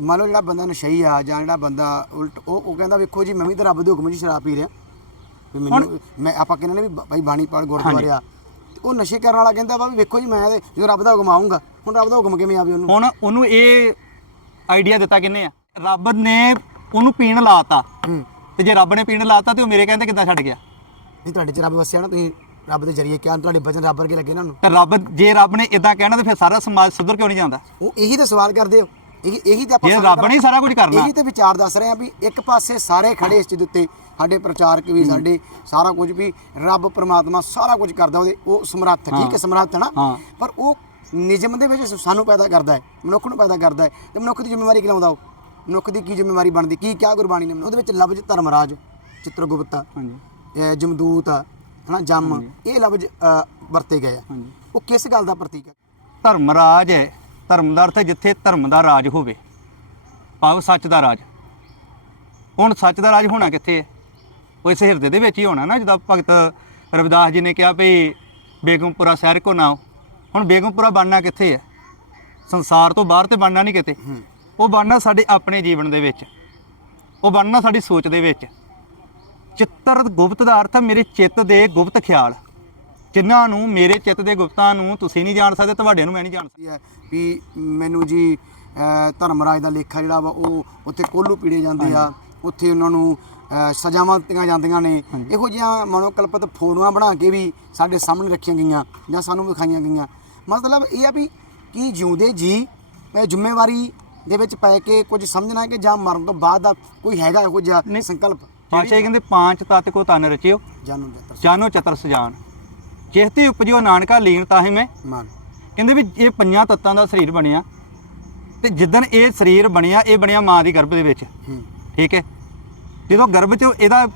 ਮੰਨ ਲਓ ਜਿਹੜਾ ਬੰਦਾ ਨਸ਼ਈ ਆ ਜਾਂ ਜਿਹੜਾ ਬੰਦਾ ਉਲਟ ਉਹ ਉਹ ਕਹਿੰਦਾ ਵੇਖੋ ਜੀ ਮੈਂ ਵੀ ਤਾਂ ਰੱਬ ਦੇ ਹੁਕਮ 'ਚ ਸ਼ਰਾਬ ਪੀ ਰਿਹਾ। ਵੀ ਮੈਨੂੰ ਮੈਂ ਆਪਾਂ ਕਹਿੰਦੇ ਨੇ ਵੀ ਭਾਈ ਬਾਣੀ ਪਾੜ ਗੁਰਦੁਆਰੇ ਆ। ਤੇ ਉਹ ਨਸ਼ੇ ਕਰਨ ਵਾਲਾ ਕਹਿੰਦਾ ਵਾ ਵੀ ਵੇਖੋ ਜੀ ਮੈਂ ਤੇ ਰੱਬ ਦਾ ਹੁਕਮ ਆਉਂਗਾ ਹੁਣ ਰੱਬ ਦਾ ਹੁਕਮ ਕਿਵੇਂ ਆਵੇ ਉਹਨੂੰ? ਹੁਣ ਉਹਨੂੰ ਇਹ ਆਈਡੀਆ ਦਿੱਤਾ ਕਿੰਨੇ ਆ? ਰੱਬ ਨੇ ਉਹਨੂੰ ਪੀਣ ਲਾਤਾ। ਤੇ ਜੇ ਰੱਬ ਨੇ ਪੀਣ ਲਾਤਾ ਤੇ ਉਹ ਮੇਰੇ ਕਹਿੰਦੇ ਕਿੱਦਾਂ ਛੱਡ ਗਿਆ? ਨਹੀਂ ਤੁਹਾਡੇ ਚ ਰੱਬ ਵਸਿਆ ਨਾ ਤੁਸੀਂ ਰੱਬ ਦੇ ਜਰੀਏ ਕਿਹਾ ਤੁਹਾਡੇ ਬਚਨ ਰੱਬ ਵਰਗੇ ਲੱਗੇ ਨੂੰ ਤੇ ਰੱਬ ਜੇ ਰੱਬ ਨੇ ਇਦਾਂ ਕਹਿਣਾ ਤੇ ਫਿਰ ਸਾਰਾ ਸਮਾਜ ਸੁਧਰ ਕਿਉਂ ਨਹੀਂ ਜਾਂਦਾ? ਉਹ ਇਹੀ ਤਾਂ ਸਵਾਲ ਕਰਦੇ ਹੋ ਇਹੀ ਇਹੀ ਤਾਂ ਆਪਾਂ ਸਾਰਾ ਰੱਬ ਨੇ ਸਾਰਾ ਕੁਝ ਕਰਨਾ। ਇਹੀ ਤੇ ਵਿਚਾਰ ਦੱਸ ਰਹੇ ਆ ਵੀ ਇੱਕ ਪਾਸੇ ਸਾਰੇ ਖੜੇ ਇਸ ਚੀਜ਼ ਉੱਤੇ ਸਾਡੇ ਪ੍ਰਚਾਰਕ ਵੀ ਸਾਡੇ ਸਾਰਾ ਕੁਝ ਵੀ ਰੱਬ ਪ੍ਰਮਾਤਮਾ ਸਾਰਾ ਕੁਝ ਕਰਦਾ ਉਹਦੇ ਉਹ ਸਮਰੱਥ ਠੀਕ ਹੈ ਸਮਰੱਥ ਹੈ। ਨਾ। ਪਰ ਉਹ ਨਿਯਮ ਦੇ ਵਿੱਚ ਸਾਨੂੰ ਪੈਦਾ ਕਰਦਾ ਹੈ ਮਨੁੱਖ ਨੂੰ ਪੈਦਾ ਕਰਦਾ ਹੈ ਤੇ ਮਨੁੱਖ ਦੀ ਜ਼ਿੰਮੇਵਾਰੀ ਕਿ ਲਾਉਂਦਾ ਉਹ? ਮਨੁੱਖ ਦੀ ਕੀ ਜ਼ਿੰਮੇਵਾਰੀ ਬਣਦੀ ਕੀ ਕਿਆ ਗੁਰਬਾਣੀ ਨੇ? ਉਹਦੇ ਵਿੱਚ ਲਫ਼ਜ਼ ਧਰਮਰਾਜ ਚਿੱਤਰਗੁਪਤ ਹਾਂਜੀ। ਇਹ ਜਮਦੂਤ ਹਨਾ ਜੰਮ ਇਹ ਲਫ਼ਜ਼ ਵਰਤੇ ਗਏ ਆ। ਉਹ ਕਿਸ ਗੱਲ ਦਾ ਪ੍ਰਤੀਕ ਹੈ? ਧਰਮ ਰਾਜ ਹੈ। ਧਰਮ ਦਾ ਅਰਥ ਹੈ ਜਿੱਥੇ ਧਰਮ ਦਾ ਰਾਜ ਹੋਵੇ। ਭਾਵ ਸੱਚ ਦਾ ਰਾਜ। ਹੁਣ ਸੱਚ ਦਾ ਰਾਜ ਹੋਣਾ ਕਿੱਥੇ ਹੈ? ਉਹ ਇਸ ਹਿਰਦੇ ਦੇ ਵਿੱਚ ਹੀ ਹੋਣਾ ਨਾ ਜਿੱਦਾਂ ਭਗਤ ਰਵਿਦਾਸ ਜੀ ਨੇ ਕਿਹਾ ਵੀ ਬੇਗਮਪੁਰਾ ਸ਼ਹਿਰ ਕੋ ਨਾ ਹੁਣ ਬੇਗਮਪੁਰਾ ਬਣਨਾ ਕਿੱਥੇ ਹੈ? ਸੰਸਾਰ ਤੋਂ ਬਾਹਰ ਤੇ ਬਣਨਾ ਨਹੀਂ ਕਿਤੇ। ਉਹ ਬਣਨਾ ਸਾਡੇ ਆਪਣੇ ਜੀਵਨ ਦੇ ਵਿੱਚ। ਉਹ ਬਣਨਾ ਸਾਡੀ ਸੋਚ ਦੇ ਵਿੱਚ। ਚਿੱਤਰ ਗੁਪਤ ਦਾ ਅਰਥ ਹੈ ਮੇਰੇ ਚਿੱਤ ਦੇ ਗੁਪਤ ਖਿਆਲ। ਜਿਨ੍ਹਾਂ ਨੂੰ ਮੇਰੇ ਚਿੱਤ ਦੇ ਗੁਪਤਾਂ ਨੂੰ ਤੁਸੀਂ ਨਹੀਂ ਜਾਣ ਸਕਦੇ ਤੁਹਾਡੇ ਨੂੰ ਮੈਂ ਨਹੀਂ ਜਾਣ ਸਕਦਾ ਹੈ। ਵੀ ਮੈਨੂੰ ਜੀ ਧਰਮਰਾਜ ਦਾ ਲੇਖਾ ਜਿਹੜਾ ਵਾ ਉਹ ਉੱਥੇ ਕੋਲੂ ਪੀੜੇ ਜਾਂਦੇ ਆ। ਉੱਥੇ ਉਹਨਾਂ ਨੂੰ ਸਜ਼ਾਵਾਂ ਦਿੱਤੀਆਂ ਜਾਂਦੀਆਂ ਨੇ। ਇਹੋ ਜਿਹੀਆਂ ਮਨੋਕਲਪਿਤ ਫੋਟੋਆਂ ਬਣਾ ਕੇ ਵੀ ਸਾਡੇ ਸਾਹਮਣੇ ਰੱਖੀਆਂ ਗਈਆਂ ਜਾਂ ਸਾਨੂੰ ਵਿਖਾਈਆਂ ਗਈਆਂ। ਮਤਲਬ ਇਹ ਆ ਵੀ ਕੀ ਜਿਉਂਦੇ ਜੀ ਜ਼ਿੰਮੇਵਾਰੀ ਦੇ ਵਿੱਚ ਪੈ ਕੇ ਕੁਝ ਸਮਝਣਾ ਕਿ ਜਾਂ ਮਰਨ ਤੋਂ ਬਾਅਦ ਦਾ ਕੋਈ ਹੈਗਾ ਇਹੋ ਜਿਹਾ ਸੰਕਲਪ? ਪਾਸ਼ਾ ਕਹਿੰਦੇ ਪਾਂਚ ਤਤ ਕੋ ਤਨ ਰਚਿਓ ਜਾਨੂ ਜਤਰ ਜਾਨੋ ਚਤਰ ਸਜਾਨ। ਜਿਹਤੇ ਉਪਜਿਓ ਨਾਨਕਾ ਲੀਨ ਤਾਹੇ ਮੈਂ ਮਾਨ। ਕਹਿੰਦੇ ਵੀ ਇਹ ਪੰਜਾਂ ਤੱਤਾਂ ਦਾ ਸਰੀਰ ਬਣਿਆ ਤੇ ਜਿੱਦਣ ਇਹ ਸਰੀਰ ਬਣਿਆ ਇਹ ਬਣਿਆ ਮਾਂ ਦੀ ਗਰਭ ਦੇ ਵਿੱਚ। ਠੀਕ ਹੈ? ਜਦੋਂ ਗਰਭ 'ਚ ਇਹਦਾ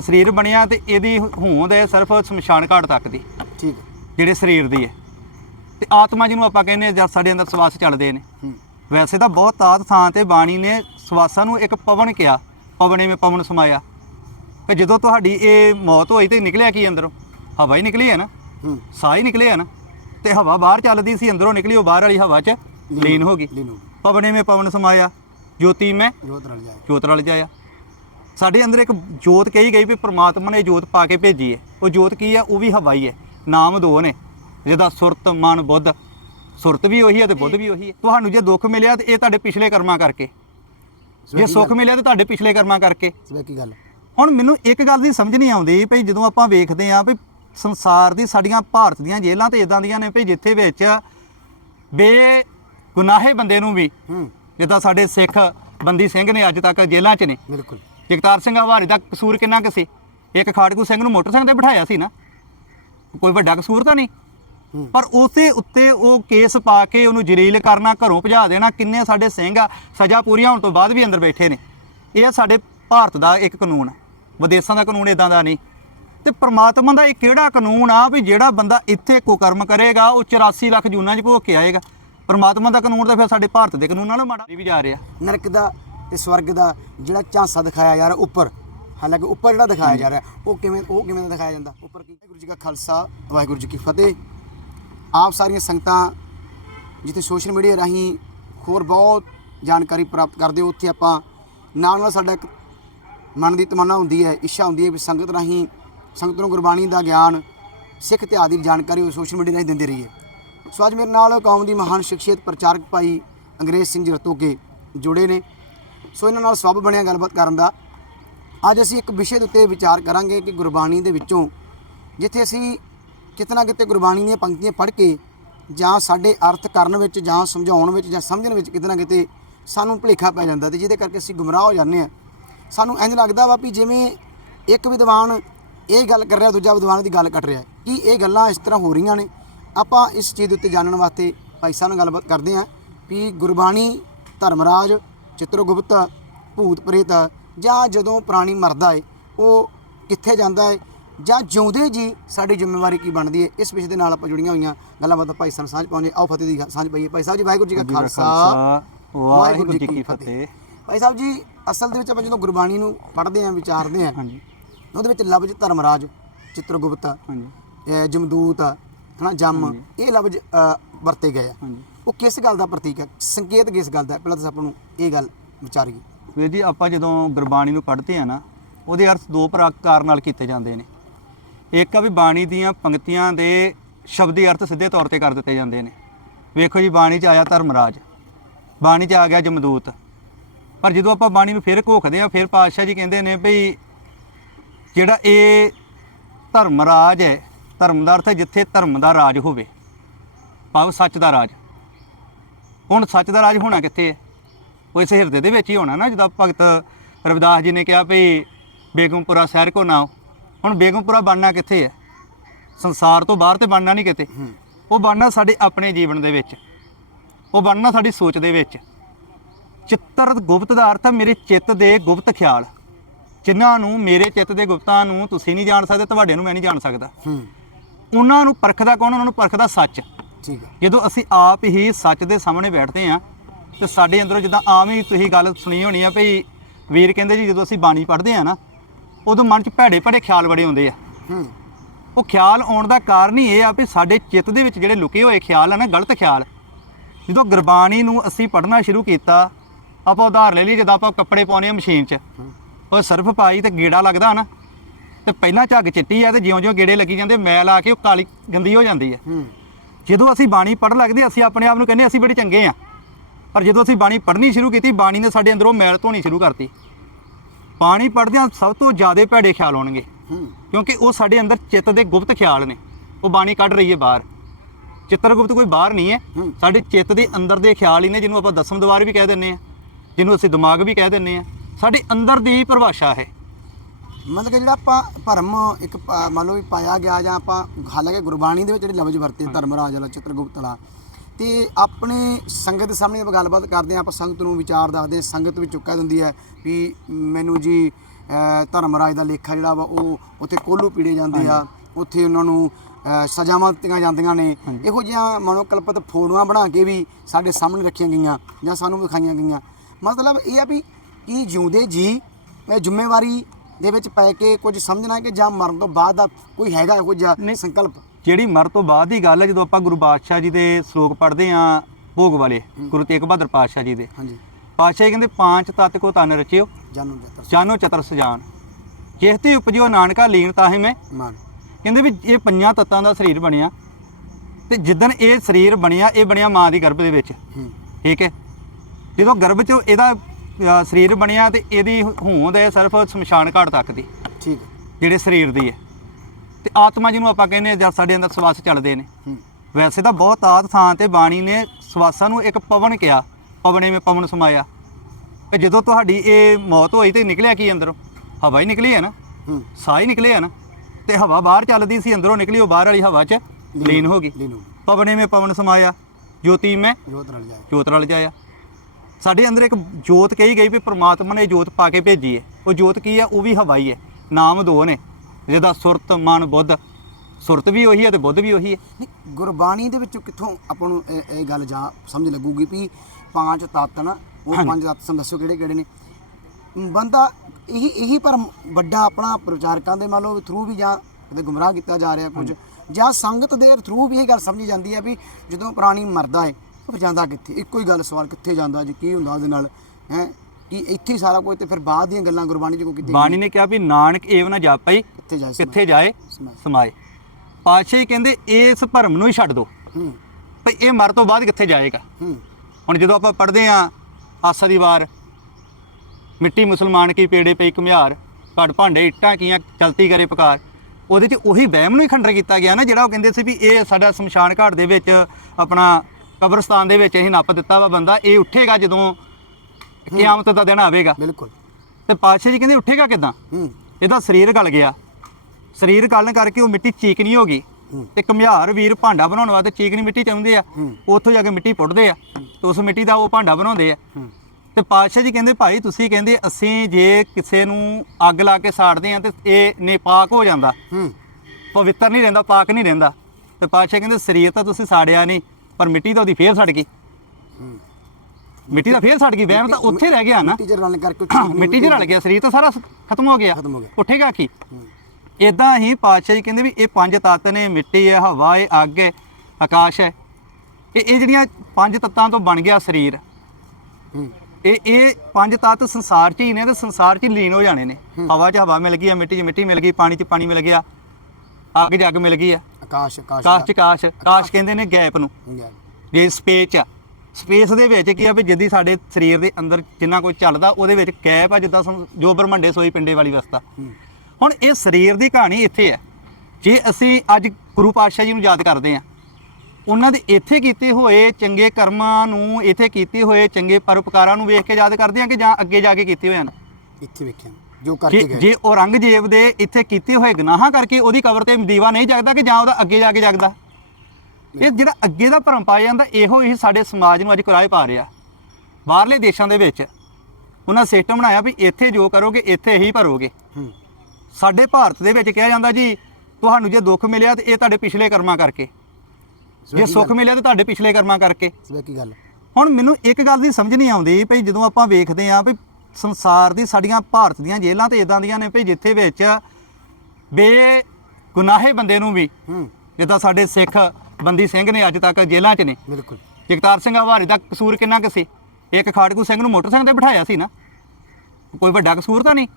ਸਰੀਰ ਬਣਿਆ ਤੇ ਇਹਦੀ ਹੋਂਦ ਹੈ ਸਿਰਫ ਸ਼ਮਸ਼ਾਨ ਘਾਟ ਤੱਕ ਦੀ ਠੀਕ ਜਿਹੜੇ ਸਰੀਰ ਦੀ ਹੈ। ਤੇ ਆਤਮਾ ਜਿਹਨੂੰ ਆਪਾਂ ਕਹਿੰਦੇ ਹਾਂ ਜਦ ਸਾਡੇ ਅੰਦਰ ਸਵਾਸ ਚੱਲਦੇ ਨੇ। ਵੈਸੇ ਤਾਂ ਬਹੁਤ ਤਾਤ ਥਾਂ ਤੇ ਬਾਣੀ ਨੇ ਸਵਾਸਾਂ ਨੂੰ ਇੱਕ ਪਵਨ ਕਿਹਾ। ਪਵਨੇ ਵਿੱਚ ਪਵਨ ਸਮਾਇਆ। ਤੇ ਜਦੋਂ ਤੁਹਾਡੀ ਇਹ ਮੌਤ ਹੋਈ ਤੇ ਨਿਕਲਿਆ ਕੀ ਅੰਦਰੋਂ? ਹਵਾ ਹੀ ਨਿਕਲੀ ਹੈ ਨਾ। ਹੂੰ। ਸਾਹ ਹੀ ਨਿਕਲੇ ਆ ਨਾ। ਤੇ ਹਵਾ ਬਾਹਰ ਚੱਲਦੀ ਸੀ ਅੰਦਰੋਂ ਨਿਕਲੀ ਉਹ ਬਾਹਰ ਵਾਲੀ ਹਵਾ 'ਚ ਲੀਨ ਹੋ ਗਈ। ਲੀਨੂ ਪਵਨੇ ਵਿੱਚ ਪਵਨ ਸਮਾਇਆ। ਜੋਤੀ ਮੈਂ ਜੋਤ ਰਲ ਜਾਏ ਜੋਤ ਰਲ ਜਾਇਆ। ਸਾਡੇ ਅੰਦਰ ਇੱਕ ਜੋਤ ਕਹੀ ਗਈ ਵੀ ਪ੍ਰਮਾਤਮਾ ਨੇ ਜੋਤ ਪਾ ਕੇ ਭੇਜੀ ਹੈ। ਉਹ ਜੋਤ ਕੀ ਹੈ? ਉਹ ਵੀ ਹਵਾ ਹੀ ਹੈ। ਨਾਮ ਦੋ ਨੇ। ਜਿਹਦਾ ਸੁਰਤ ਮਨ ਬੁੱਧ। ਸੁਰਤ ਵੀ ਉਹੀ ਹੈ ਤੇ ਬੁੱਧ ਵੀ ਉਹੀ ਹੈ। ਤੁਹਾਨੂੰ ਜੇ ਦੁੱਖ ਮਿਲਿਆ ਤੇ ਇਹ ਤੁਹਾਡੇ ਪਿਛਲੇ ਕਰਮਾਂ ਕਰਕੇ। ਜੇ ਸੁੱਖ ਮਿਲਿਆ ਤੇ ਤੁਹਾਡੇ ਪਿਛਲੇ ਕਰਮਾਂ ਕਰਕੇ। ਸਵੇ ਕੀ ਗੱਲ। ਹੁਣ ਮੈਨੂੰ ਇੱਕ ਗੱਲ ਦੀ ਸਮਝ ਨਹੀਂ ਆਉਂਦੀ ਭਈ ਜਦੋਂ ਆਪਾਂ ਵੇਖਦੇ ਆਂ ਵੀ ਸੰਸਾਰ ਦੀ ਸਾਡੀਆਂ ਭਾਰਤ ਦੀਆਂ ਜੇਲ੍ਹਾਂ ਤੇ ਇਦਾਂ ਦੀਆਂ ਨੇ ਭਈ ਜਿੱਥੇ ਵਿੱਚ ਬੇ ਗੁਨਾਹੇ ਬੰਦੇ ਨੂੰ ਵੀ ਜਿੱਦਾਂ ਸਾਡੇ ਸਿੱਖ ਬੰਦੀ ਸਿੰਘ ਨੇ ਅੱਜ ਤੱਕ ਜੇਲ੍ਹਾਂ 'ਚ ਨੇ। ਬਿਲਕੁਲ। ਜਗਤਾਰ ਸਿੰਘ ਹਵਾਰੀ ਦਾ ਕਸੂਰ ਕਿੰਨਾ ਕੁ ਸੀ? ਇੱਕ ਖਾੜਕੂ ਸਿੰਘ ਨੂੰ ਮੋਟਰਸਾਈਕਲ ਤੇ ਬਿਠਾਇਆ ਸੀ ਨਾ। ਕੋਈ ਵੱਡਾ ਕਸੂਰ ਤਾਂ ਨਹੀਂ। ਪਰ ਉਸੇ ਉੱਤੇ ਉਹ ਕੇਸ ਪਾ ਕੇ ਉਹਨੂੰ ਜਲੀਲ ਕਰਨਾ ਘਰੋਂ ਭਜਾ ਦੇਣਾ ਕਿੰਨੇ ਸਾਡੇ ਸਿੰਘ ਆ ਸਜ਼ਾ ਪੂਰੀਆਂ ਹੋਣ ਤੋਂ ਬਾਅਦ ਵੀ ਅੰਦਰ ਬੈਠੇ ਨੇ। ਇਹ ਸਾਡੇ ਭਾਰਤ ਦਾ ਇੱਕ ਕਾਨੂੰਨ ਵਿਦੇਸ਼ਾਂ ਦਾ ਕਾਨੂੰਨ ਇਦਾਂ ਦਾ ਨਹੀਂ। ਤੇ ਪ੍ਰਮਾਤਮਾ ਦਾ ਇਹ ਕਿਹੜਾ ਕਾਨੂੰਨ ਆ ਵੀ ਜਿਹੜਾ ਬੰਦਾ ਇੱਥੇ ਕੁਕਰਮ ਕਰੇਗਾ, ਉਹ 84 ਲੱਖ ਜੂਨਾਂ 'ਚ ਭੋਗ ਕੇ ਆਏਗਾ? ਪ੍ਰਮਾਤਮਾ ਦਾ ਕਾਨੂੰਨ ਤਾਂ ਫਿਰ ਸਾਡੇ ਭਾਰਤ ਦੇ ਕਾਨੂੰਨ ਨਾਲੋਂ ਮਾੜਾ ਵੀ ਜਾ ਰਿਹਾ। ਨਰਕ ਦਾ ਤੇ ਸਵਰਗ ਦਾ ਜਿਹੜਾ ਝਾਂਸਾ ਦਿਖਾਇਆ ਜਾ ਰਿਹਾ ਉੱਪਰ, ਹਾਲਾਂਕਿ ਉੱਪਰ ਜਿਹੜਾ ਦਿਖਾਇਆ ਜਾ ਰਿਹਾ, ਉਹ ਕਿਵੇਂ ਉਹ ਕਿਵੇਂ ਦਾ ਦਿਖਾਇਆ ਜਾਂਦਾ? ਉੱਪਰ ਕੀ? ਵਾਹਿਗੁਰੂ ਜੀ ਕਾ ਖਾਲਸਾ, ਵਾਹਿਗੁਰੂ ਜੀ ਕੀ ਫਤਿਹ। ਆਪ ਸਾਰੀਆਂ ਸੰਗਤਾਂ ਜਿੱਥੇ ਸੋਸ਼ਲ ਮੀਡੀਆ ਰਾਹੀਂ ਹੋਰ ਬਹੁਤ ਜਾਣਕਾਰੀ ਪ੍ਰਾਪਤ ਕਰਦੇ ਹੋ, ਉੱਥੇ ਆਪਾਂ ਨਾਲ ਨਾਲ ਸਾਡਾ ਇੱਕ ਮਨ ਦੀ ਤਮੰਨਾ ਹੁੰਦੀ ਹੈ, ਇੱਛਾ ਹੁੰਦੀ ਹੈ ਵੀ ਸੰਗਤ ਰਾਹੀਂ ਸੰਗਤ ਨੂੰ ਗੁਰਬਾਣੀ ਦਾ ਗਿਆਨ, ਸਿੱਖ ਇਤਿਹਾਸ ਦੀ ਜਾਣਕਾਰੀ ਉਹ ਸੋਸ਼ਲ ਮੀਡੀਆ ਰਾਹੀਂ ਦਿੰਦੇ ਰਹੀਏ ਸੋ ਅੱਜ ਮੇਰੇ ਨਾਲ ਕੌਮ ਦੀ ਮਹਾਨ ਸ਼ਖਸੀਅਤ ਪ੍ਰਚਾਰਕ ਭਾਈ ਅੰਗਰੇਜ਼ ਸਿੰਘ ਜੀ ਰਤੋਕੇ ਜੁੜੇ ਨੇ। ਸੋ ਇਹਨਾਂ ਨਾਲ ਸਬਬ ਬਣਿਆ ਗੱਲਬਾਤ ਕਰਨ ਦਾ। ਅੱਜ ਅਸੀਂ ਇੱਕ ਵਿਸ਼ੇ ਦੇ ਉੱਤੇ ਵਿਚਾਰ ਕਰਾਂਗੇ ਕਿ ਗੁਰਬਾਣੀ ਦੇ ਵਿੱਚੋਂ ਜਿੱਥੇ ਅਸੀਂ ਕਿਤਨਾ ਕਿਤੇ ਗੁਰਬਾਣੀ ਦੀਆਂ ਪੰਕਤੀਆਂ ਪੜ੍ਹ ਕੇ ਜਾਂ ਸਾਡੇ ਅਰਥ ਕਰਨ ਵਿੱਚ ਜਾਂ ਸਮਝਾਉਣ ਵਿੱਚ ਜਾਂ ਸਮਝਣ ਵਿੱਚ ਕਿਤਨਾ ਕਿਤੇ ਸਾਨੂੰ ਭੁਲੇਖਾ ਪੈ ਜਾਂਦਾ ਤੇ ਜਿਹਦੇ ਕਰਕੇ ਅਸੀਂ ਗੁੰਮਰਾਹ ਹੋ ਜਾਂਦੇ ਆ ਸਾਨੂੰ ਇੰਝ ਲੱਗਦਾ ਵਾ ਵੀ ਜਿਵੇਂ ਇੱਕ ਵਿਦਵਾਨ ਇਹ ਗੱਲ ਕਰ ਰਿਹਾ ਦੂਜਾ ਵਿਦਵਾਨ ਦੀ ਗੱਲ ਕੱਟ ਰਿਹਾ ਕੀ ਇਹ ਗੱਲਾਂ ਇਸ ਤਰ੍ਹਾਂ ਹੋ ਰਹੀਆਂ ਨੇ। ਆਪਾਂ ਇਸ ਚੀਜ਼ ਦੇ ਉੱਤੇ ਜਾਣਨ ਵਾਸਤੇ ਭਾਈ ਸਾਹਿਬ ਨਾਲ ਗੱਲਬਾਤ ਕਰਦੇ ਹਾਂ ਵੀ ਗੁਰਬਾਣੀ ਧਰਮਰਾਜ ਚਿੱਤਰਗੁਪਤ ਭੂਤ ਪ੍ਰੇਤ ਜਾਂ ਜਦੋਂ ਪ੍ਰਾਣੀ ਮਰਦਾ ਏ ਉਹ ਕਿੱਥੇ ਜਾਂਦਾ ਏ ਜਾਂ ਜਿਉਂਦੇ ਜੀ ਸਾਡੀ ਜ਼ਿੰਮੇਵਾਰੀ ਕੀ ਬਣਦੀ ਏ ਇਸ ਵਿਸ਼ੇ ਦੇ ਨਾਲ ਆਪਾਂ ਜੁੜੀਆਂ ਹੋਈਆਂ। ਗੱਲਾਂ ਬਾਤਾਂ ਭਾਈ ਸਾਹਿਬ ਸਾਂਝ ਪਾਉਂਦੇ ਆਓ ਫਤਿਹ ਦੀ ਸਾਂਝ ਪਾਈਏ। ਭਾਈ ਸਾਹਿਬ ਜੀ ਵਾਹਿਗੁਰੂ ਜੀ ਕਾ ਖਾਲਸਾ। ਵਾਹਿਗੁਰੂ ਜੀ ਕੀ ਫਤਿਹ। ਭਾਈ ਸਾਹਿਬ ਜੀ ਅਸਲ ਦੇ ਵਿੱਚ ਆਪਾਂ ਜਦੋਂ ਗੁਰਬਾਣੀ ਨੂੰ ਪੜ੍ਹਦੇ ਆਂ ਵਿਚਾਰਦੇ ਆਂ ਹਾਂਜੀ। ਉਹਦੇ ਵਿੱਚ ਲਫ਼ਜ਼ ਧਰਮਰਾਜ ਚਿੱਤਰਗੁਪਤ ਹਾਂਜੀ। ਇਹ ਜਮਦੂਤ ਹਨਾ ਜੰਮ ਇਹ ਲਫ਼ਜ਼ ਵਰਤੇ ਗਏ ਆ। ਹਾਂਜੀ। ਉਹ ਕਿਸ ਗੱਲ ਦਾ ਪ੍ਰਤੀਕ ਹੈ? ਸੰਕੇਤ ਕਿਸ ਗੱਲ ਦਾ? ਪਹਿਲਾਂ ਤਾਂ ਆਪਾਂ ਨੂੰ ਇਹ ਗੱਲ ਵਿਚਾਰੀਏ। ਵੀਰ ਜੀ ਆਪਾਂ ਜਦੋਂ ਗੁਰਬਾਣੀ ਨੂੰ ਪੜ੍ਹਦੇ ਆ ਨਾ ਉਹਦੇ ਅਰਥ ਦੋ ਪ੍ਰਕਾਰ ਨਾਲ ਕੀਤੇ ਜਾਂਦੇ ਨੇ। ਇੱਕ ਆ ਵੀ ਬਾਣੀ ਦੀਆਂ ਪੰਕਤੀਆਂ ਦੇ ਸ਼ਬਦੀ ਅਰਥ ਸਿੱਧੇ ਤੌਰ ਤੇ ਕਰ ਦਿੱਤੇ ਜਾਂਦੇ ਨੇ। ਵੇਖੋ ਜੀ ਬਾਣੀ 'ਚ ਆਇਆ ਧਰਮਰਾਜ ਬਾਣੀ 'ਚ ਆ ਗਿਆ ਜਮਦੂਤ। ਪਰ ਜਦੋਂ ਆਪਾਂ ਬਾਣੀ ਨੂੰ ਫਿਰ ਘੋਖਦੇ ਆ ਫਿਰ ਪਾਤਸ਼ਾਹ ਜੀ ਕਹਿੰਦੇ ਨੇ ਭਈ ਜਿਹੜਾ ਇਹ ਧਰਮਰਾਜ ਹੈ ਧਰਮ ਦਾ ਅਰਥ ਹੈ ਜਿੱਥੇ ਧਰਮ ਦਾ ਰਾਜ ਹੋਵੇ। ਭਾਵ ਸੱਚ ਦਾ ਰਾਜ। ਹੁਣ ਸੱਚ ਦਾ ਰਾਜ ਹੋਣਾ ਕਿੱਥੇ ਹੈ? ਉਹ ਇਸ ਹਿਰਦੇ ਦੇ ਵਿੱਚ ਹੀ ਹੋਣਾ ਨਾ ਜਦੋਂ ਭਗਤ ਰਵਿਦਾਸ ਜੀ ਨੇ ਕਿਹਾ ਭਈ ਬੇਗਮਪੁਰਾ ਸ਼ਹਿਰ ਕੋ ਨਾਓ। ਹੁਣ ਬੇਗਮਪੁਰਾ ਬਣਨਾ ਕਿੱਥੇ ਹੈ? ਸੰਸਾਰ ਤੋਂ ਬਾਹਰ ਤੇ ਬਣਨਾ ਨਹੀਂ ਕਿਤੇ। ਉਹ ਬਣਨਾ ਸਾਡੇ ਆਪਣੇ ਜੀਵਨ ਦੇ ਵਿੱਚ। ਉਹ ਬਣਨਾ ਸਾਡੀ ਸੋਚ ਦੇ ਵਿੱਚ। ਚਿੱਤਰ ਗੁਪਤ ਦਾ ਅਰਥ ਹੈ ਮੇਰੇ ਚਿੱਤ ਦੇ ਗੁਪਤ ਖਿਆਲ। ਜਿਨ੍ਹਾਂ ਨੂੰ ਮੇਰੇ ਚਿੱਤ ਦੇ ਗੁਪਤਾਂ ਨੂੰ ਤੁਸੀਂ ਨਹੀਂ ਜਾਣ ਸਕਦੇ ਤੁਹਾਡੇ ਨੂੰ ਮੈਂ ਨਹੀਂ ਜਾਣ ਸਕਦਾ। ਹੂੰ। ਉਹਨਾਂ ਨੂੰ ਪਰਖਦਾ ਕੌਣ? ਉਹਨਾਂ ਨੂੰ ਪਰਖਦਾ ਸੱਚ। ਠੀਕ ਹੈ ਜਦੋਂ ਅਸੀਂ ਆਪ ਹੀ ਸੱਚ ਦੇ ਸਾਹਮਣੇ ਬੈਠਦੇ ਆ ਤੇ ਸਾਡੇ ਅੰਦਰੋਂ ਜਿੱਦਾਂ ਆਮ ਹੀ ਤੁਸੀਂ ਗੱਲ ਸੁਣੀ ਹੋਣੀ ਆ ਭਈ ਵੀਰ ਕਹਿੰਦੇ ਜੀ ਜਦੋਂ ਅਸੀਂ ਬਾਣੀ ਪੜ੍ਹਦੇ ਆ ਨਾ ਉਦੋਂ ਮਨ 'ਚ ਭੈੜੇ ਭੈੜੇ ਖਿਆਲ ਬੜੇ ਆਉਂਦੇ ਆ। ਹੂੰ। ਉਹ ਖਿਆਲ ਆਉਣ ਦਾ ਕਾਰਨ ਹੀ ਇਹ ਆ ਵੀ ਸਾਡੇ ਚਿੱਤ ਦੇ ਵਿੱਚ ਜਿਹੜੇ ਲੁਕੇ ਹੋਏ ਖਿਆਲ ਆ ਨਾ ਗਲਤ ਖਿਆਲ। ਜਦੋਂ ਗੁਰਬਾਣੀ ਨੂੰ ਅਸੀਂ ਪੜ੍ਹਨਾ ਸ਼ੁਰੂ ਕੀਤਾ ਆਪਾਂ ਉਦਾਹਰ ਲੈ ਲਈ ਜਦੋਂ ਆਪਾਂ ਕੱਪੜੇ ਪਾਉਨੇ ਆ ਮਸ਼ੀਨ 'ਚ। ਉਹ ਸਰਫ ਪਾਈ ਤੇ ਗੇੜਾ ਲੱਗਦਾ ਨਾ ਤੇ ਪਹਿਲਾਂ ਝੱਗ ਚਿੱਟੀ ਆ ਤੇ ਜਿਉਂ-ਜਿਉਂ ਗੇੜੇ ਲੱਗੀ ਜਾਂਦੇ ਮੈਲ ਆ ਕੇ ਉਹ ਕਾਲੀ ਗੰਦੀ ਹੋ ਜਾਂਦੀ ਹੂੰ। ਜਦੋਂ ਅਸੀਂ ਬਾਣੀ ਪੜ੍ਹਨ ਲੱਗਦੇ ਅਸੀਂ ਆਪਣੇ ਆਪ ਨੂੰ ਕਹਿੰਦੇ ਅਸੀਂ ਬੜੇ ਚੰਗੇ ਆ। ਪਰ ਜਦੋਂ ਅਸੀਂ ਬਾਣੀ ਪੜ੍ਹਨੀ ਸ਼ੁਰੂ ਕੀਤੀ ਬਾਣੀ ਨੇ ਸਾਡੇ ਅੰਦਰੋਂ ਮੈਲ ਧੋਣੀ ਸ਼ੁਰੂ ਕਰਤੀ। ਬਾਣੀ ਪੜ੍ਹਦਿਆਂ ਸਭ ਤੋਂ ਜ਼ਿਆਦਾ ਭੈੜੇ ਖਿਆਲ ਆਉਣਗੇ। ਹੂੰ। ਕਿਉਂਕਿ ਉਹ ਸਾਡੇ ਅੰਦਰ ਚਿੱਤ ਦੇ ਗੁਪਤ ਖਿਆਲ ਨੇ। ਉਹ ਬਾਣੀ ਕੱਢ ਰਹੀ ਹੈ ਬਾਹਰ। ਚਿੱਤਰਗੁਪਤ ਕੋਈ ਬਾਹਰ ਨਹੀਂ ਹੈ। ਹੂੰ। ਸਾਡੇ ਚਿੱਤ ਦੇ ਅੰਦਰ ਦੇ ਖਿਆਲ ਹੀ ਨੇ ਜਿਹਨੂੰ ਆਪਾਂ ਦਸਮ ਦਵਾਰ ਵੀ ਕਹਿ ਦਿੰਨੇ ਆ ਜਿਹਨੂੰ ਅਸੀਂ ਦਿਮਾਗ ਵੀ ਕਹਿ ਦਿੰਨੇ ਆ ਸਾਡੇ ਅੰਦਰ ਦੀ ਹੀ ਪਰਿਭਾਸ਼ਾ ਹੈ। ਮਤਲਬ ਕਿ ਜਿਹੜਾ ਆਪਾਂ ਭਰਮ ਇੱਕ ਪ- ਮੰਨ ਲਓ ਵੀ ਪਾਇਆ ਗਿਆ ਜਾਂ ਆਪਾਂ ਹਾਲਾਂਕਿ ਗੁਰਬਾਣੀ ਦੇ ਵਿੱਚ ਜਿਹੜੇ ਲਫ਼ਜ਼ ਵਰਤੇ ਧਰਮਰਾਜ ਵਾਲਾ ਚਿੱਤਰਗੁਪਤ ਵਾਲਾ ਤੇ ਆਪਣੇ ਸੰਗਤ ਦੇ ਸਾਹਮਣੇ ਆਪਾਂ ਗੱਲਬਾਤ ਕਰਦੇ ਹਾਂ ਆਪਾਂ ਸੰਗਤ ਨੂੰ ਵਿਚਾਰ ਦੱਸਦੇ ਹਾਂ ਸੰਗਤ ਵਿੱਚ ਚੁੱਕਾ ਦਿੰਦੀ ਹੈ ਵੀ ਮੈਨੂੰ ਜੀ ਅਹ, ਧਰਮਰਾਜ ਦਾ ਲੇਖਾ ਜਿਹੜਾ ਵਾ ਉਹ ਉੱਥੇ ਕੋਲੂ ਪੀੜੇ ਜਾਂਦੇ ਆ ਉੱਥੇ ਉਹਨਾਂ ਨੂੰ ਅਹ, ਸਜ਼ਾਵਾਂ ਦਿੱਤੀਆਂ ਜਾਂਦੀਆਂ ਨੇ। ਇਹੋ ਜਿਹੀਆਂ ਮਨੋਕਲਪਿਤ ਫੋਟੋਆਂ ਬਣਾ ਕੇ ਵੀ ਸਾਡੇ ਸਾਹਮਣੇ ਰੱਖੀਆਂ ਗਈਆਂ ਜਾਂ ਸਾਨੂੰ ਵਿਖਾਈਆਂ ਗਈਆਂ। ਮਤਲਬ ਇਹ ਆ ਵੀ ਕੀ ਜਿਉਂਦੇ ਜੀ? ਜ਼ਿੰਮੇਵਾਰੀ ਦੇ ਵਿੱਚ ਪੈ ਕੇ ਕੁਝ ਸਮਝਣਾ ਕਿ ਜਾਂ ਮਰਨ ਤੋਂ ਬਾਅਦ ਦਾ ਕੋਈ ਹੈਗਾ ਨਹੀਂ। ਸੰਕਲਪ? ਜਿਹੜੀ ਮਰ ਤੋਂ ਬਾਅਦ ਦੀ ਗੱਲ ਹੈ ਜਦੋਂ ਆਪਾਂ ਗੁਰੂ ਬਾਦਸ਼ਾਹ ਜੀ ਦੇ ਸ਼ਲੋਕ ਪੜ੍ਹਦੇ ਆ ਭੋਗ ਵਾਲੇ ਗੁਰੂ ਤੇਗ ਬਹਾਦਰ ਪਾਤਸ਼ਾਹ ਜੀ ਦੇ। ਹਾਂਜੀ। ਪਾਤਸ਼ਾਹ ਜੀ ਕਹਿੰਦੇ ਪੰਜ ਤਤ ਕੋ ਤਨ ਰਚਿਓ ਜਾਨੂ ਜਤਰ ਜਾਨੋ ਚਤਰ ਸਜਾਨ। ਜਿਸ ਤੇ ਉਪਜਿਓ ਨਾਨਕਾ ਲੀਨ ਤਾਹੇ ਮੈਂ। ਮਾਨ। ਕਹਿੰਦੇ ਵੀ ਇਹ ਪੰਜਾਂ ਤੱਤਾਂ ਦਾ ਸਰੀਰ ਬਣਿਆ ਤੇ ਜਿੱਦਣ ਇਹ ਸਰੀਰ ਬਣਿਆ ਇਹ ਬਣਿਆ ਮਾਂ ਦੀ ਗਰਭ ਦੇ ਵਿੱਚ। ਠੀਕ ਹੈ? ਜਦੋਂ ਗਰਭ 'ਚ ਇਹਦਾ ਅ, ਸਰੀਰ ਬਣਿਆ ਤੇ ਇਹਦੀ ਹੋਂਦ ਹੈ ਸਿਰਫ ਸ਼ਮਸ਼ਾਨ ਘਾਟ ਤੱਕ ਦੀ। ਠੀਕ। ਹੈ ਜਿਹੜੇ ਸਰੀਰ ਦੀ ਹੈ। ਤੇ ਆਤਮਾ ਜਿਹਨੂੰ ਆਪਾਂ ਕਹਿੰਦੇ ਆ ਜਦ ਸਾਡੇ ਅੰਦਰ ਸਵਾਸ ਚੱਲਦੇ ਨੇ। ਹੂੰ। ਵੈਸੇ ਤਾਂ ਬਹੁਤ ਆਦ ਥਾਂ ਤੇ ਬਾਣੀ ਨੇ ਸਵਾਸਾਂ ਨੂੰ ਇੱਕ ਪਵਨ ਕਿਹਾ ਪਵਨੇ ਵਿੱਚ ਪਵਨ ਸਮਾਇਆ। ਤੇ ਜਦੋਂ ਤੁਹਾਡੀ ਇਹ ਮੌਤ ਹੋਈ ਤੇ ਨਿਕਲਿਆ ਕੀ ਅੰਦਰੋਂ? ਹਵਾ ਹੀ ਨਿਕਲੀ ਹੈ ਨਾ। ਹੂੰ। ਸਾਹ ਹੀ ਨਿਕਲੇ ਆ ਨਾ। ਤੇ ਹਵਾ ਬਾਹਰ ਚੱਲਦੀ ਸੀ ਅੰਦਰੋਂ ਨਿਕਲੀ ਉਹ ਬਾਹਰ ਵਾਲੀ ਹਵਾ 'ਚ ਲੀਨ ਹੋ ਗਈ। ਲੀਨੂ ਪਵਨੇ ਵਿੱਚ ਪਵਨ ਸਮਾਇਆ। ਜੋਤੀ ਮੈਂ ਜੋਤ ਰਲ ਜਾਏ। ਜੋਤ ਰਲ ਜਾਇਆ। ਸਾਡੇ ਅੰਦਰ ਇੱਕ ਜੋਤ ਕਹੀ ਗਈ ਵੀ ਪ੍ਰਮਾਤਮਾ ਨੇ ਜੋਤ ਪਾ ਕੇ ਭੇਜੀ ਹੈ। ਉਹ ਜੋਤ ਕੀ ਹੈ? ਉਹ ਵੀ ਹਵਾ ਹੀ। ਹੈ ਨਾਮ ਦੋ ਨੇ। ਜਿਹਦਾ ਸੁਰਤ ਮਨ ਬੁੱਧ। ਸੁਰਤ ਵੀ ਉਹੀ ਹੈ ਤੇ ਬੁੱਧ ਵੀ ਉਹੀ ਹੈ। ਗੁਰਬਾਣੀ ਦੇ ਵਿੱਚੋਂ ਕਿੱਥੋਂ ਆਪਾਂ ਨੂੰ ਇਹ ਗੱਲ ਜਾਂ ਸਮਝ ਲੱਗੂਗੀ ਵੀ ਪੰਜ ਤੱਤ ਨਾ ਉਹ। ਪੰਜ ਤੱਤ ਦੱਸਿਓ ਕਿਹੜੇ ਕਿਹੜੇ ਨੇ। ਬੰਦਾ ਇਹੀ ਇਹੀ ਪਰ ਵੱਡਾ ਆਪਣਾ ਪ੍ਰਚਾਰਕਾਂ ਦੇ ਮੰਨ ਲਓ ਥਰੂ ਵੀ ਜਾਂ ਕਦੇ ਗੁੰਮਰਾਹ ਕੀਤਾ ਜਾ ਰਿਹਾ ਕੁਝ ਜਾਂ ਸੰਗਤ ਦੇ ਥਰੂ ਵੀ ਇਹ ਗੱਲ ਸਮਝੀ ਜਾਂਦੀ ਹੈ ਵੀ ਜਦੋਂ ਪ੍ਰਾਣੀ ਮਰਦਾ ਹੈ ਉਹ ਫਿਰ ਜਾਂਦਾ ਕਿੱਥੇ? ਇੱਕੋ ਹੀ ਗੱਲ ਸਵਾਲ ਕਿੱਥੇ ਜਾਂਦਾ ਜੀ ਕੀ ਹੁੰਦਾ ਉਹਦੇ ਨਾਲ? ਹੈ? ਕਿ ਇੱਥੇ ਹੀ ਸਾਰਾ ਕੁਝ ਤੇ ਫਿਰ ਬਾਅਦ ਦੀਆਂ ਗੱਲਾਂ ਗੁਰਬਾਣੀ ਚ ਕੋਈ ਕਿਤੇ ਬਾਣੀ ਨੇ ਕਿਹਾ ਵੀ ਨਾਨਕ ਏਵ ਨਾ ਜਾਪਈ ਕਿੱਥੇ ਜਾ ਕਿੱਥੇ ਜਾਏ? ਸਮਾਏ। ਪਾਤਸ਼ਾਹ ਜੀ ਕਹਿੰਦੇ ਇਸ ਭਰਮ ਨੂੰ ਹੀ ਛੱਡ ਹੂੰ। ਭਈ ਇਹ ਮਰ ਤੋਂ ਬਾਅਦ ਕਿੱਥੇ ਜਾਏਗਾ? ਹੁਣ ਜਦੋਂ ਆਪਾਂ ਪੜ੍ਹਦੇ ਆਂ ਆਸਾ ਦੀ ਵਾਰ ਮਿੱਟੀ ਮੁਸਲਮਾਨ ਕੀ ਪੇੜੇ ਪਈ ਘੁਮਿਆਰ ਘੜ ਭਾਂਡੇ ਇੱਟਾਂ ਕੀਆਂ ਚਲਤੀ ਕਰੇ ਪਕਾਰ ਉਹਦੇ 'ਚ ਉਹੀ ਵਹਿਮ ਨੂੰ ਹੀ ਖੰਡਰ ਕੀਤਾ ਗਿਆ ਨਾ ਜਿਹੜਾ ਉਹ ਕਹਿੰਦੇ ਸੀ ਵੀ ਇਹ ਸਾਡਾ ਸ਼ਮਸ਼ਾਨ ਘਾਟ ਦੇ ਵਿੱਚ ਆਪਣਾ ਕਬਰਸਤਾਨ ਦੇ ਵਿੱਚ ਅਸੀਂ ਨੱਪ ਦਿੱਤਾ ਵਾ ਬੰਦਾ ਇਹ ਉੱਠੇਗਾ ਜਦੋਂ ਕਿਆਮਤ ਦਾ ਦਿਨ ਆਵੇਗਾ। ਬਿਲਕੁਲ। ਤੇ ਪਾਤਸ਼ਾਹ ਜੀ ਕਹਿੰਦੇ ਉੱਠੇਗਾ ਕਿਦਾਂ? ਇਹਦਾ ਸਰੀਰ ਗਲ ਗਿਆ। ਸਰੀਰ ਗਲਣ ਕਰਕੇ ਉਹ ਮਿੱਟੀ ਚੀਕਣੀ ਹੋ ਗਈ। ਤੇ ਘੁਮਿਆਰ ਵੀਰ ਭਾਂਡਾ ਬਣਾਉਣ ਵਾਸਤੇ ਚੀਕਣੀ ਮਿੱਟੀ ਚਾਹੁੰਦੇ ਆ। ਉੱਥੋਂ ਜਾ ਕੇ ਮਿੱਟੀ ਪੁੱਟਦੇ ਆ। ਤੇ ਉਸ ਮਿੱਟੀ ਦਾ ਉਹ ਭਾਂਡਾ ਬਣਾਉਂਦੇ ਆ। ਤੇ ਪਾਤਸ਼ਾਹ ਜੀ ਕਹਿੰਦੇ ਭਾਈ ਤੁਸੀਂ ਕਹਿੰਦੇ ਅਸੀਂ ਜੇ ਕਿਸੇ ਨੂੰ ਅੱਗ ਲਾ ਕੇ ਸਾੜਦੇ ਆ ਤੇ ਇਹ ਨੇਪਾਕ ਹੋ ਜਾਂਦਾ। ਪਵਿੱਤਰ ਨਹੀਂ ਰਹਿੰਦਾ ਪਾਕ ਨਹੀਂ ਰਹਿੰਦਾ। ਤੇ ਪਾਤਸ਼ਾਹ ਕਹਿੰਦੇ ਸਰੀਰ ਤਾਂ ਤੁਸੀਂ ਸਾੜਿਆ ਨਹੀਂ। ਪਰ ਮਿੱਟੀ ਤਾਂ ਉਹਦੀ ਫੇਰ ਸੜ ਗਈ। ਹੂੰ ਮਿੱਟੀ ਤਾਂ ਫੇਰ ਸੜ ਗਈ ਵਹਿਮ ਤਾਂ ਉੱਥੇ ਰਹਿ ਗਿਆ ਨਾ। ਮਿੱਟੀ ਚ ਰਲਣ ਕਰਕੇ ਮਿੱਟੀ 'ਚ ਰਲ ਗਿਆ ਸਰੀਰ ਤਾਂ ਸਾਰਾ ਖਤਮ ਹੋ ਗਿਆ। ਖਤਮ ਹੋ ਗਿਆ। ਉੱਠੇਗਾ ਕੀ? ਹੂੰ। ਇਦਾਂ ਹੀ ਪਾਤਸ਼ਾਹ ਜੀ ਕਹਿੰਦੇ ਵੀ ਇਹ ਪੰਜ ਤੱਤ ਨੇ ਮਿੱਟੀ ਹੈ ਹਵਾ ਹੈ ਅੱਗ ਹੈ ਆਕਾਸ਼ ਹੈ। ਇਹ ਇਹ ਜਿਹੜੀਆਂ ਪੰਜ ਤੱਤਾਂ ਤੋਂ ਬਣ ਗਿਆ ਸਰੀਰ ਹੂੰ। ਇਹ ਇਹ ਪੰਜ ਤੱਤ ਸੰਸਾਰ 'ਚ ਹੀ ਨੇ ਤੇ ਸੰਸਾਰ 'ਚ ਹੀ ਲੀਨ ਹੋ ਜਾਣੇ ਨੇ। ਹਵਾ 'ਚ ਹਵਾ ਮਿਲ ਗਈ ਆ ਮਿੱਟੀ 'ਚ ਮਿੱਟੀ ਮਿਲ ਗਈ ਪਾਣੀ 'ਚ ਪਾਣੀ ਮਿਲ ਗਿਆ ਅੱਗ 'ਚ ਅੱਗ ਮਿਲ ਗਈ ਆ ਆਕਾਸ਼ ਆਕਾਸ਼ ਕਾਸ਼ ਕਾਸ਼ ਕਾਸ਼ ਕਹਿੰਦੇ ਨੇ ਗੈਪ ਨੂੰ। ਜੇ ਸਪੇਸ ਆ। ਸਪੇਸ ਦੇ ਵਿੱਚ ਕੀ ਆ ਵੀ ਜਿੱਦੀ ਸਾਡੇ ਸਰੀਰ ਦੇ ਅੰਦਰ ਜਿੰਨਾ ਕੁਝ ਚੱਲਦਾ ਉਹਦੇ ਵਿੱਚ ਗੈਪ ਆ ਜਿੱਦਾਂ ਜੋ ਬ੍ਰਹਮੰਡੇ ਸੋਈ ਪਿੰਡੇ ਵਾਲੀ ਹੂੰ। ਹੁਣ ਇਹ ਸਰੀਰ ਦੀ ਕਹਾਣੀ ਇੱਥੇ ਹੈ ਜੇ ਅਸੀਂ ਅੱਜ ਗੁਰੂ ਪਾਤਸ਼ਾਹ ਜੀ ਨੂੰ ਯਾਦ ਕਰਦੇ ਆ ਉਹਨਾਂ ਦੇ ਇੱਥੇ ਕੀਤੇ ਹੋਏ ਚੰਗੇ ਕਰਮਾਂ ਨੂੰ ਇੱਥੇ ਕੀਤੇ ਹੋਏ ਚੰਗੇ ਪਰਉਪਕਾਰਾਂ ਨੂੰ ਵੇਖ ਕੇ ਯਾਦ ਕਰਦੇ ਆ ਕਿ ਜਾਂ ਅੱਗੇ ਜਾ ਕੇ ਕੀਤੇ ਹੋਏ ਹਨ? ਇੱਥੇ ਵੇਖਿਆ। ਜੋ ਕਰਕੇ ਗਏ ਜੇ ਔਰੰਗਜ਼ੇਬ ਦੇ ਇੱਥੇ ਕੀਤੇ ਹੋਏ ਗੁਨਾਹਾਂ ਕਰਕੇ ਉਹਦੀ ਕਬਰ ਤੇ ਦੀਵਾ ਨਹੀਂ ਜਗਦਾ ਕਿ ਜਾਂ ਉਹਦਾ ਅੱਗੇ ਜਾ ਕੇ ਜਗਦਾ? ਇਹ ਜਿਹੜਾ ਅੱਗੇ ਦਾ ਭਰਮ ਪਾਇਆ ਜਾਂਦਾ ਇਹੋ ਹੀ ਸਾਡੇ ਸਮਾਜ ਨੂੰ ਅੱਜ ਕੁਰਾਏ ਪਾ ਰਿਹਾ। ਬਾਹਰਲੇ ਦੇਸ਼ਾਂ ਦੇ ਵਿੱਚ ਉਹਨਾਂ ਸਿਸਟਮ ਬਣਾਇਆ ਵੀ ਇੱਥੇ ਜੋ ਕਰੋਗੇ ਇੱਥੇ ਹੀ ਭਰੋਗੇ। ਸਾਡੇ ਭਾਰਤ ਦੇ ਵਿੱਚ ਕਿਹਾ ਜਾਂਦਾ ਜੀ ਤੁਹਾਨੂੰ ਜੇ ਦੁੱਖ ਮਿਲਿਆ ਤੇ ਇਹ ਤੁਹਾਡੇ ਪਿਛਲੇ ਕਰਮਾਂ ਕਰਕੇ। ਜੇ ਸੁੱਖ ਮਿਲਿਆ ਤੇ ਤੁਹਾਡੇ ਪਿਛਲੇ ਕਰਮਾਂ ਕਰਕੇ। ਸਵੇ ਕੀ ਗੱਲ। ਹੁਣ ਮੈਨੂੰ ਇੱਕ ਗੱਲ ਦੀ ਸਮਝ ਨਹੀਂ ਆਉਂਦੀ ਭਈ ਜਦੋਂ ਆਪਾਂ ਵੇਖਦੇ ਆਂ ਵੀ ਸੰਸਾਰ ਦੀ ਸਾਡੀਆਂ ਭਾਰਤ ਦੀਆਂ ਜੇਲ੍ਹਾਂ ਤੇ ਇਦਾਂ ਦੀਆਂ ਨੇ ਭਈ ਜਿੱਥੇ ਵਿੱਚ ਬੇ ਗੁਨਾਹੇ ਬੰਦੇ ਨੂੰ ਵੀ ਜਿੱਦਾਂ ਸਾਡੇ ਸਿੱਖ ਬੰਦੀ ਸਿੰਘ ਨੇ ਅੱਜ ਤੱਕ ਜੇਲ੍ਹਾਂ 'ਚ ਨੇ। ਬਿਲਕੁਲ। ਜਗਤਾਰ ਸਿੰਘ ਹਵਾਰੀ ਦਾ ਕਸੂਰ ਕਿੰਨਾ ਕੁ ਸੀ? ਇੱਕ ਖਾੜਕੂ ਸਿੰਘ ਨੂੰ ਮੋਟਰਸਾਈਕਲ ਤੇ ਬਿਠਾਇਆ ਸੀ ਨਾ। ਕੋਈ ਵੱਡਾ ਕਸੂਰ ਤਾਂ ਨਹੀਂ।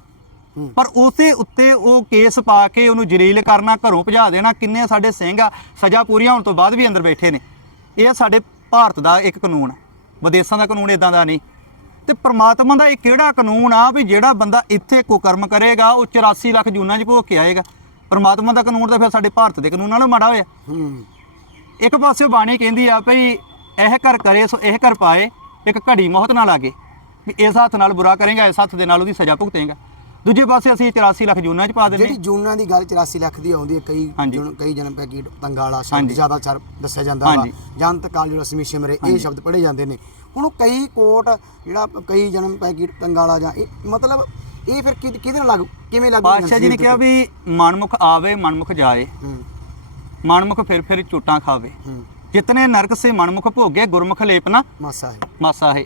ਪਰ ਉਸੇ ਉੱਤੇ ਉਹ ਕੇਸ ਪਾ ਕੇ ਉਹਨੂੰ ਜਲੀਲ ਕਰਨਾ ਘਰੋਂ ਭਜਾ ਦੇਣਾ ਕਿੰਨੇ ਸਾਡੇ ਸਿੰਘ ਆ ਸਜ਼ਾ ਪੂਰੀਆਂ ਹੋਣ ਤੋਂ ਬਾਅਦ ਵੀ ਅੰਦਰ ਬੈਠੇ ਨੇ। ਇਹ ਸਾਡੇ ਭਾਰਤ ਦਾ ਇੱਕ ਕਾਨੂੰਨ। ਵਿਦੇਸ਼ਾਂ ਦਾ ਕਾਨੂੰਨ ਇਦਾਂ ਦਾ ਨਹੀਂ। ਤੇ ਪ੍ਰਮਾਤਮਾ ਦਾ ਇਹ ਕਿਹੜਾ ਕਾਨੂੰਨ ਆ ਵੀ ਜਿਹੜਾ ਬੰਦਾ ਇੱਥੇ ਕੁਕਰਮ ਕਰੇਗਾ ਉਹ 84 ਲੱਖ ਜੂਨਾਂ 'ਚ ਭੋਗ ਕੇ ਆਏਗਾ? ਪ੍ਰਮਾਤਮਾ ਦਾ ਕਾਨੂੰਨ ਤਾਂ ਫਿਰ ਸਾਡੇ ਭਾਰਤ ਦੇ ਕਾਨੂੰਨ ਨਾਲੋਂ ਮਾੜਾ ਹੋਇਆ। ਹੂੰ। ਇੱਕ ਪਾਸੇ ਬਾਣੀ ਕਹਿੰਦੀ ਆ ਭਈ ਇਹ ਕਰ ਕਰੇ ਸੋ ਇਹ ਕਰ ਪਾਏ ਇੱਕ ਘੜੀ ਮੌਤ ਨਾ ਲਾਗੇ ਵੀ ਇਸ ਹੱਥ ਨਾਲ ਬੁਰਾ ਕਰੇਗਾ ਇਸ ਹੱਥ ਦੇ ਨਾਲ ਉਹਦੀ ਸਜ਼ਾ ਭੁਗਤੇਗਾ। ਦੂਜੇ ਪਾਸੇ ਅਸੀਂ 84 ਲੱਖ ਜੂਨਾਂ 'ਚ ਪਾ ਦਿੰਦੇ ਜਿਹੜੀ ਜੂਨਾਂ ਦੀ ਗੱਲ 84 ਲੱਖ ਦੀ ਆਉਂਦੀ ਹੈ ਕਈ ਹਾਂਜੀ। ਜੁਨ- ਕਈ ਜਨਮ ਪੈਕੇਟ ਤੰਗਾਲਾ ਸ਼ਬਦ ਹਾਂਜੀ। ਜ਼ਿਆਦਾਤਰ ਦੱਸਿਆ ਜਾਂਦਾ ਵਾ। ਹਾਂਜੀ। ਜਨਤ ਕਾਲ ਜਿਹੜਾ ਸਮੀਸ਼ੇ ਮਰੇ ਇਹ ਸ਼ਬਦ ਪੜ੍ਹੇ ਜਾਂਦੇ ਨੇ। ਹੁਣ ਉਹ ਕਈ ਕੋਟ ਜਿਹੜਾ ਕਈ ਜਨਮ ਪੈਕੇਟ ਤੰਗਾਲਾ ਜਾਂ ਇਹ ਮਤਲਬ ਇਹ ਫਿਰ ਕਿਹਦੇ ਕਿਹਦੇ ਨਾਲ ਲਾਗੂ ਕਿਵੇਂ ਲਾਗੂ ਪਾਤਸ਼ਾਹ ਜੀ ਨੇ ਕਿਹਾ ਵੀ ਮਨਮੁਖ ਆਵੇ ਮਨਮੁਖ ਜਾਏ। ਹੂੰ। ਮਨਮੁਖ ਫਿਰ ਫਿਰ ਝੂਟਾਂ ਖਾਵੇ। ਹੂੰ। ਜਿਤਨੇ ਨਰਕ ਸੇ ਮਨਮੁਖ ਭੋਗੇ ਗੁਰਮੁਖ ਲੇਪਨਾ ਮਾਸਾ ਹੈ। ਮਾਸਾ ਹੈ।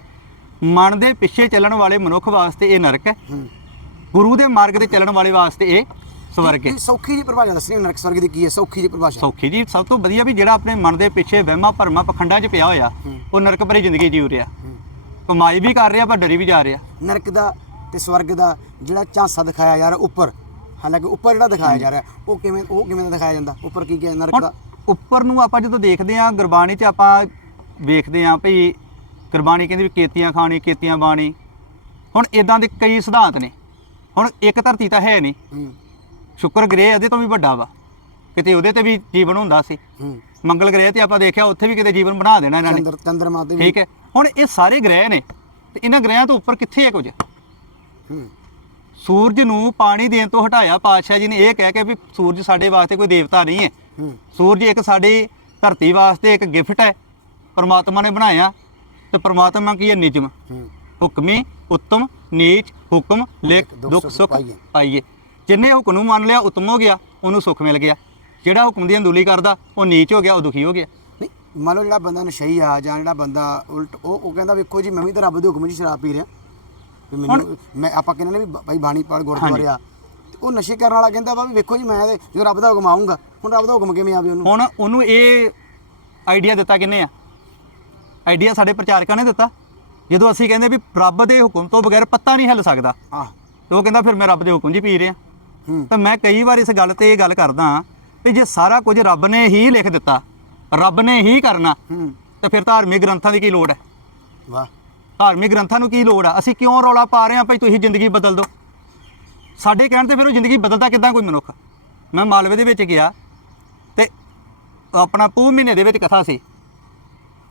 ਮਨ ਦੇ ਪਿੱਛੇ ਚੱਲਣ ਵਾਲੇ ਮਨੁੱਖ ਵਾਸਤੇ ਇਹ ਨਰਕ ਹੈ। ਹੂੰ। ਗੁਰੂ ਦੇ ਮਾਰਗ ਤੇ ਚੱਲਣ ਵਾਲੇ ਵਾਸਤੇ ਇਹ ਸਵਰਗ ਹੈ। ਇਹ ਸੌਖੀ ਜੀ ਪਰਿਭਾਸ਼ਾ ਦੱਸਣੀ ਨਰਕ ਸਵਰਗ ਦੀ ਕੀ ਹੈ ਸੌਖੀ ਜੀ ਪਰਿਭਾਸ਼ਾ। ਸੌਖੀ ਜੀ ਸਭ ਤੋਂ ਵਧੀਆ ਵੀ ਜਿਹੜਾ ਆਪਣੇ ਮਨ ਦੇ ਪਿੱਛੇ ਵਹਿਮਾਂ ਭਰਮਾਂ ਪਖੰਡਾਂ 'ਚ ਪਿਆ ਹੋਇਆ। ਉਹ ਨਰਕ ਭਰੀ ਜ਼ਿੰਦਗੀ ਜੀਉ ਰਿਹਾ। ਕਮਾਈ ਵੀ ਕਰ ਰਿਹਾ ਪਰ ਡਰੀ ਵੀ ਜਾ ਰਿਹਾ। ਨਰਕ ਦਾ ਤੇ ਸਵਰਗ ਦਾ ਜਿਹੜਾ ਝਾਂਸਾ ਦਿਖਾਇਆ ਰਿਹਾ ਉੱਪਰ ਹਾਲਾਂਕਿ ਉੱਪਰ ਜਿਹੜਾ ਦਿਖਾਇਆ ਜਾ ਰਿਹਾ ਉਹ ਕਿਵੇਂ ਉਹ ਕਿਵੇਂ ਦਿਖਾਇਆ ਜਾਂਦਾ? ਉੱਪਰ ਕੀ ਕੀ ਨਰਕ ਦਾ? ਉੱਪਰ ਨੂੰ ਆਪਾਂ ਜਦੋਂ ਦੇਖਦੇ ਆਂ ਗੁਰਬਾਣੀ 'ਚ ਆਪਾਂ ਵੇਖਦੇ ਆਂ ਭਈ ਗੁਰਬਾਣੀ ਕਹਿੰਦੀ ਵੀ ਕੇਤੀਆਂ ਖਾਣੀ ਕੇਤੀਆਂ ਬਾਣੀ। ਹੁਣ ਇਦਾਂ ਦੇ ਕਈ ਸਿਧਾਂਤ ਨੇ। ਹੁਣ ਇੱਕ ਧਰਤੀ ਤਾਂ ਹੈ ਨਹੀਂ। ਹੂੰ। ਸ਼ੁਕਰ ਗ੍ਰਹਿ ਇਹਦੇ ਤੋਂ ਵੀ ਵੱਡਾ ਵਾ। ਕਿਤੇ ਉਹਦੇ ਤੇ ਵੀ ਜੀਵਨ ਹੁੰਦਾ ਸੀ। ਹੂੰ। ਮੰਗਲ ਗ੍ਰਹਿ ਤੇ ਆਪਾਂ ਦੇਖਿਆ ਉੱਥੇ ਵੀ ਕਿਤੇ ਜੀਵਨ ਬਣਾ ਦੇਣਾ ਇਹਨਾਂ ਨੇ। ਚੰਦਰ ਚੰਦਰਮਾ ਤੇ ਵੀ। ਠੀਕ ਹੈ। ਹੁਣ ਇਹ ਸਾਰੇ ਗ੍ਰਹਿ ਨੇ। ਤੇ ਇਹਨਾਂ ਗ੍ਰਹਿਆਂ ਤੋਂ ਉੱਪਰ ਕਿੱਥੇ ਹੈ ਕੁਝ? ਹੂੰ। ਸੂਰਜ ਨੂੰ ਪਾਣੀ ਦੇਣ ਤੋਂ ਹਟਾਇਆ ਪਾਤਸ਼ਾਹ ਜੀ ਨੇ ਇਹ ਕਹਿ ਕੇ ਵੀ ਸੂਰਜ ਸਾਡੇ ਵਾਸਤੇ ਕੋਈ ਦੇਵਤਾ ਨਹੀਂ ਹੈ। ਹੂੰ। ਸੂਰਜ ਇੱਕ ਸਾਡੀ ਧਰਤੀ ਵਾਸਤੇ ਇੱਕ ਗਿਫਟ ਹੈ। ਪਰਮਾਤਮਾ ਨੇ ਬਣਾਇਆ। ਤੇ ਪਰਮਾਤਮਾ ਕੀ ਹੈ? ਨਿਜਮ ਹੂੰ। ਹੁਕਮੀ ਉੱਤਮ ਨੀਚ ਹੁਕਮ ਲਿਖ ਦੁੱਖ ਸੁੱਖ ਪਾਈਏ। ਜਿੰਨੇ ਹੁਕਮ ਨੂੰ ਮੰਨ ਲਿਆ ਉਤਮ ਹੋ ਗਿਆ ਉਹਨੂੰ ਸੁੱਖ ਮਿਲ ਗਿਆ। ਜਿਹੜਾ ਹੁਕਮ ਦੀ ਅੰਦੁਲੀ ਕਰਦਾ ਉਹ ਨੀਚ ਹੋ ਗਿਆ ਉਹ ਦੁਖੀ ਹੋ ਗਿਆ। ਮੰਨ ਲਓ ਜਿਹੜਾ ਬੰਦਾ ਨਸ਼ਈ ਆ ਜਾਂ ਜਿਹੜਾ ਬੰਦਾ ਉਲਟ ਉਹ ਉਹ ਕਹਿੰਦਾ ਵੇਖੋ ਜੀ ਮੈਂ ਵੀ ਤਾਂ ਰੱਬ ਦੇ ਹੁਕਮ 'ਚ ਸ਼ਰਾਬ ਪੀ ਰਿਹਾ। ਵੀ ਮੈਨੂੰ ਮੈਂ ਆਪਾਂ ਕਹਿੰਦੇ ਨੇ ਵੀ ਭਾਈ ਬਾਣੀ ਪੜ ਗੁਰਦੁਆਰੇ ਆ। ਤੇ ਉਹ ਨਸ਼ੇ ਕਰਨ ਵਾਲਾ ਕਹਿੰਦਾ ਵਾ ਵੀ ਵੇਖੋ ਜੀ ਮੈਂ ਤੇ ਜਦੋਂ ਰੱਬ ਦਾ ਹੁਕਮ ਆਊਂਗਾ ਹੁਣ ਰੱਬ ਦਾ ਹੁਕਮ ਕਿਵੇਂ ਆਵੇ ਉਹਨੂੰ? ਹੁਣ ਉਹਨੂੰ ਇਹ ਆਈਡੀਆ ਦਿੱਤਾ ਕਿੰਨੇ ਆ? ਆਈਡੀਆ ਸਾਡੇ ਪ੍ਰਚਾਰਕਾਂ ਨੇ ਦਿੱਤਾ। ਜਦੋਂ ਅਸੀਂ ਕਹਿੰਦੇ ਵੀ ਰੱਬ ਦੇ ਹੁਕਮ ਤੋਂ ਬਗੈਰ ਪੱਤਾ ਨਹੀਂ ਹਿੱਲ ਸਕਦਾ ਆਹ ਤੇ ਉਹ ਕਹਿੰਦਾ ਫਿਰ ਮੈਂ ਰੱਬ ਦੇ ਹੁਕਮ 'ਚ ਹੀ ਪੀ ਰਿਹਾ ਤਾਂ ਮੈਂ ਕਈ ਵਾਰ ਇਸ ਗੱਲ ਤੇ ਇਹ ਗੱਲ ਕਰਦਾ ਵੀ ਜੇ ਸਾਰਾ ਕੁਝ ਰੱਬ ਨੇ ਹੀ ਲਿਖ ਦਿੱਤਾ ਰੱਬ ਨੇ ਹੀ ਕਰਨਾ ਤਾਂ ਫਿਰ ਧਾਰਮਿਕ ਗ੍ਰੰਥਾਂ ਦੀ ਕੀ ਲੋੜ ਹੈ? ਵਾਹ। ਧਾਰਮਿਕ ਗ੍ਰੰਥਾਂ ਨੂੰ ਕੀ ਲੋੜ ਆ? ਅਸੀਂ ਕਿਉਂ ਰੌਲਾ ਪਾ ਰਹੇ ਹਾਂ ਭਈ ਤੁਸੀਂ ਜ਼ਿੰਦਗੀ ਬਦਲ ਦਿਓ? ਸਾਡੇ ਕਹਿਣ ਤੇ ਫਿਰ ਉਹ ਜ਼ਿੰਦਗੀ ਬਦਲਦਾ ਕਿੱਦਾਂ ਕੋਈ ਮਨੁੱਖ? ਮੈਂ ਮਾਲਵੇ ਦੇ ਵਿੱਚ ਗਿਆ ਤੇ ਆਪਣਾ ਪੂਹ ਮਹੀਨੇ ਦੇ ਵਿੱਚ ਕਥਾ ਸੀ।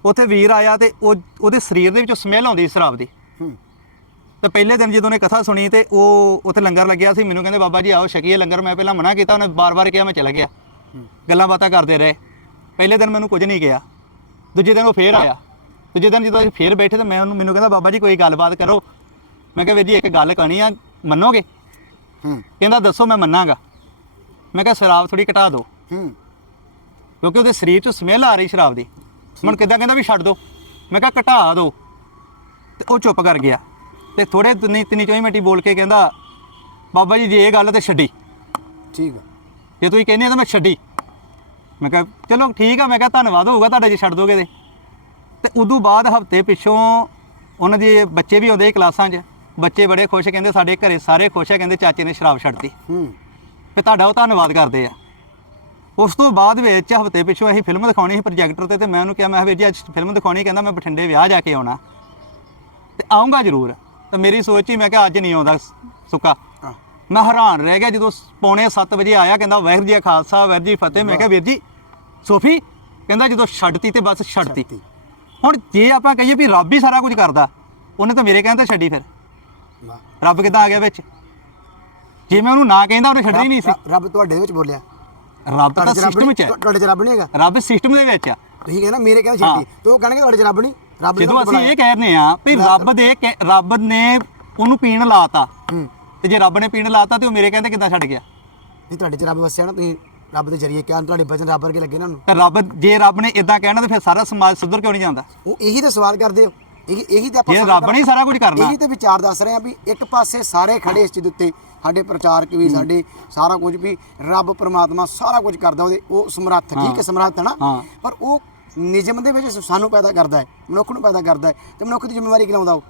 ਉੱਥੇ ਵੀਰ ਆਇਆ ਤੇ ਉਹ ਉਹਦੇ ਸਰੀਰ ਦੇ ਵਿੱਚੋਂ ਸਮੈਲ ਆਉਂਦੀ ਸੀ ਸ਼ਰਾਬ ਦੀ। ਤੇ ਪਹਿਲੇ ਦਿਨ ਜਦੋਂ ਉਹਨੇ ਕਥਾ ਸੁਣੀ ਤੇ ਉਹ ਉੱਥੇ ਲੰਗਰ ਲੱਗਿਆ ਸੀ ਮੈਨੂੰ ਕਹਿੰਦੇ ਬਾਬਾ ਜੀ ਆਓ ਛਕੀਏ ਲੰਗਰ। ਮੈਂ ਪਹਿਲਾਂ ਮਨਾ ਕੀਤਾ ਉਹਨੇ ਬਾਰ-ਬਾਰ ਕਿਹਾ ਮੈਂ ਚਲਾ ਗਿਆ। ਗੱਲਾਂ ਬਾਤਾਂ ਕਰਦੇ ਰਹੇ। ਪਹਿਲੇ ਦਿਨ ਮੈਨੂੰ ਕੁਝ ਨਹੀਂ ਕਿਹਾ। ਦੂਜੇ ਦਿਨ ਉਹ ਫੇਰ ਆਇਆ। ਦੂਜੇ ਦਿਨ ਜਦੋਂ ਅਸੀਂ ਫੇਰ ਬੈਠੇ ਤਾਂ ਮੈਂ ਉਹਨੂੰ ਮੈਨੂੰ ਕਹਿੰਦਾ ਬਾਬਾ ਜੀ ਕੋਈ ਗੱਲਬਾਤ ਕਰੋ। ਮੈਂ ਕਿਹਾ ਵੀਰ ਜੀ ਇੱਕ ਗੱਲ ਕਹਣੀ ਆ ਮੰਨੋਗੇ? ਹੂੰ। ਕਹਿੰਦਾ ਦੱਸੋ ਮੈਂ ਮੰਨਾਂਗਾ। ਮੈਂ ਕਿਹਾ ਸ਼ਰਾਬ ਥੋੜੀ ਘਟਾ ਦਿਓ। ਹੂੰ। ਕਿਉਂਕਿ ਉਹਦੇ ਸਰੀਰ 'ਚੋਂ ਸਮੈਲ ਆ ਰਹੀ ਸ਼ਰਾਬ ਦੀ। ਹੁਣ ਕਿੱਦਾਂ ਕਹਿੰਦਾ ਵੀ ਛੱਡ ਦਿਓ ਮੈਂ ਕਿਹਾ ਘਟਾ ਦਿਓ ਤੇ ਉਹ ਚੁੱਪ ਕਰ ਗਿਆ। ਤੇ ਥੋੜੇ ਤਿੰਨੀ ਤਿੰਨੀ ਚੌਵੀ ਮਿੰਟੀ ਬੋਲ ਕੇ ਕਹਿੰਦਾ ਬਾਬਾ ਜੀ ਜੇ ਇਹ ਗੱਲ ਤੇ ਛੱਡੀ। ਠੀਕ ਆ। ਜੇ ਤੁਸੀਂ ਕਹਿੰਦੇ ਤਾਂ ਮੈਂ ਛੱਡੀ। ਮੈਂ ਕਿਹਾ ਚਲੋ ਠੀਕ ਆ ਮੈਂ ਕਿਹਾ ਧੰਨਵਾਦ ਹੋਊਗਾ ਤੁਹਾਡਾ ਜੇ ਛੱਡ ਦੋਗੇ ਤੇ। ਤੇ ਉਦੋਂ ਬਾਅਦ ਹਫ਼ਤੇ ਪਿੱਛੋਂ ਉਹਨਾਂ ਦੇ ਬੱਚੇ ਵੀ ਆਉਂਦੇ ਕਲਾਸਾਂ 'ਚ। ਬੱਚੇ ਬੜੇ ਖੁਸ਼ ਕਹਿੰਦੇ ਸਾਡੇ ਘਰੇ ਸਾਰੇ ਖੁਸ਼ ਹੈ ਕਹਿੰਦੇ ਚਾਚੇ ਨੇ ਸ਼ਰਾਬ ਛੱਡਤੀ। ਹੂੰ। ਤੇ ਤੁਹਾਡਾ ਉਹ ਧੰਨਵਾਦ ਕਰਦੇ ਆ। ਉਸ ਤੋਂ ਬਾਅਦ ਵਿੱਚ ਹਫ਼ਤੇ ਪਿੱਛੋਂ ਅਸੀਂ ਫਿਲਮ ਦਿਖਾਉਣੀ ਸੀ ਪ੍ਰੋਜੈਕਟਰ ਤੇ ਤੇ ਮੈਂ ਉਹਨੂੰ ਕਿਹਾ ਮੈਂ ਵੀਰ ਜੀ ਅੱਜ ਫਿਲਮ ਦਿਖਾਉਣੀ ਕਹਿੰਦਾ ਮੈਂ ਬਠਿੰਡੇ ਵਿਆਹ ਜਾ ਕੇ ਆਉਣਾ। ਤੇ ਆਉਂਗਾ ਜ਼ਰੂਰ। ਤੇ ਮੇਰੀ ਸੋਚ ਹੀ ਮੈਂ ਕਿਹਾ ਅੱਜ ਨਹੀਂ ਆਉਂਦਾ ਸੁੱਕਾ। ਮੈਂ ਹੈਰਾਨ ਰਹਿ ਗਿਆ ਜਦੋਂ ਪੌਣੇ 7 ਵਜੇ ਆਇਆ ਕਹਿੰਦਾ ਵਾਹਿਗੁਰੂ ਜੀ ਖਾਲਸਾ ਵਾਹਿਗੁਰੂ ਜੀ ਫਤਿਹ। ਮੈਂ ਕਿਹਾ ਵੀਰ ਜੀ ਸੋਫੀ ਕਹਿੰਦਾ ਜਦੋਂ ਛੱਡਤੀ ਤੇ ਬਸ ਛੱਡਤੀ। ਹੁਣ ਜੇ ਆਪਾਂ ਕਹੀਏ ਵੀ ਰੱਬ ਹੀ ਸਾਰਾ ਕੁਝ ਕਰਦਾ ਉਹਨੇ ਤਾਂ ਮੇਰੇ ਕਹਿੰਦੇ ਛੱਡੀ ਫਿਰ। ਰੱਬ ਕਿੱਦਾਂ ਆ ਗਿਆ ਵਿੱਚ? ਜੇ ਮੈਂ ਉਹਨੂੰ ਨਾ ਕਹਿੰਦਾ ਉਹਨੇ ਛੱਡਣੀ ਨਹੀਂ ਸੀ। ਰੱਬ ਤੁਹਾਡੇ ਵਿੱਚ ਬੋਲਿਆ। ਰੱਬ ਤਾਂ ਚ ਸਿਸਟਮ ਨਹੀਂ ਹੈ। ਤੁਹਾਡੇ ਚ ਰੱਬ ਨਹੀਂ ਹੈਗਾ। ਰੱਬ ਸਿਸਟਮ ਦੇ ਵਿੱਚ ਆ। ਤੁਸੀਂ ਕਹਿੰਦੇ ਮੇਰੇ ਕਹਿੰਦੇ ਛੱਡੀ ਤੇ ਉਹ ਕਹਿਣਗੇ ਤੁਹਾਡੇ ਚ ਰੱਬ ਨਹੀਂ। ਰੱਬ ਜਦੋਂ ਅਸੀਂ ਇਹ ਕਹਿੰਦੇ ਆ ਵੀ ਰੱਬ ਦੇ ਰੱਬ ਨੇ ਉਹਨੂੰ ਪੀਣ ਲਾਤਾ। ਤੇ ਜੇ ਰੱਬ ਨੇ ਪੀਣ ਲਾਤਾ ਤੇ ਉਹ ਮੇਰੇ ਕਹਿੰਦੇ ਕਿੱਦਾਂ ਛੱਡ ਗਿਆ? ਨਹੀਂ ਤੁਹਾਡੇ ਚ ਰੱਬ ਵਸਿਆ ਨਾ ਤੁਸੀਂ ਰੱਬ ਦੇ ਜਰੀਏ ਕਿਹਾ ਤੁਹਾਡੇ ਬਚਨ ਰੱਬ ਵਰਗੇ ਲੱਗੇ ਨਾ ਉਹਨੂੰ। ਤੇ ਰੱਬ ਜੇ ਰੱਬ ਨੇ ਇਦਾਂ ਕਹਿਣਾ ਤੇ ਫਿਰ ਸਾਰਾ ਸਮਾਜ ਸੁਧਰ ਕਿਉਂ ਨਹੀਂ ਜਾਂਦਾ? ਉਹ ਇਹੀ ਤਾਂ ਸਵਾਲ ਕਰਦੇ ਹੋ। ਇਹੀ ਇਹੀ ਤੇ ਆਪਾਂ ਸਵਾਲ ਰੱਬ ਨੇ ਸਾਰਾ ਕੁਝ ਕਰਨਾ। ਇਹੀ ਤੇ ਵਿਚਾਰ ਦੱਸ ਰਹੇ ਆ ਵੀ ਇੱਕ ਪਾਸੇ ਸਾਰੇ ਖੜੇ ਇਸ ਚੀਜ਼ ਉੱਤੇ। ਸਾਡੇ ਪ੍ਰਚਾਰਕ ਵੀ ਸਾਡੇ ਸਾਰਾ ਕੁਝ ਵੀ ਰੱਬ ਪ੍ਰਮਾਤਮਾ ਸਾਰਾ ਕੁਝ ਕਰਦਾ ਉਹਦੇ ਉਹ ਸਮਰੱਥ ਠੀਕ ਹੈ ਸਮਰੱਥ ਹੈ ਨਾ। ਪਰ ਉਹ ਨਿਯਮ ਦੇ ਵਿੱਚ ਸਾਨੂੰ ਪੈਦਾ ਕਰਦਾ ਹੈ ਮਨੁੱਖ ਨੂੰ ਪੈਦਾ ਕਰਦਾ ਹੈ ਤੇ ਮਨੁੱਖ ਦੀ ਜ਼ਿੰਮੇਵਾਰੀ ਕਿਲਾਉਂਦਾ ਉਹ?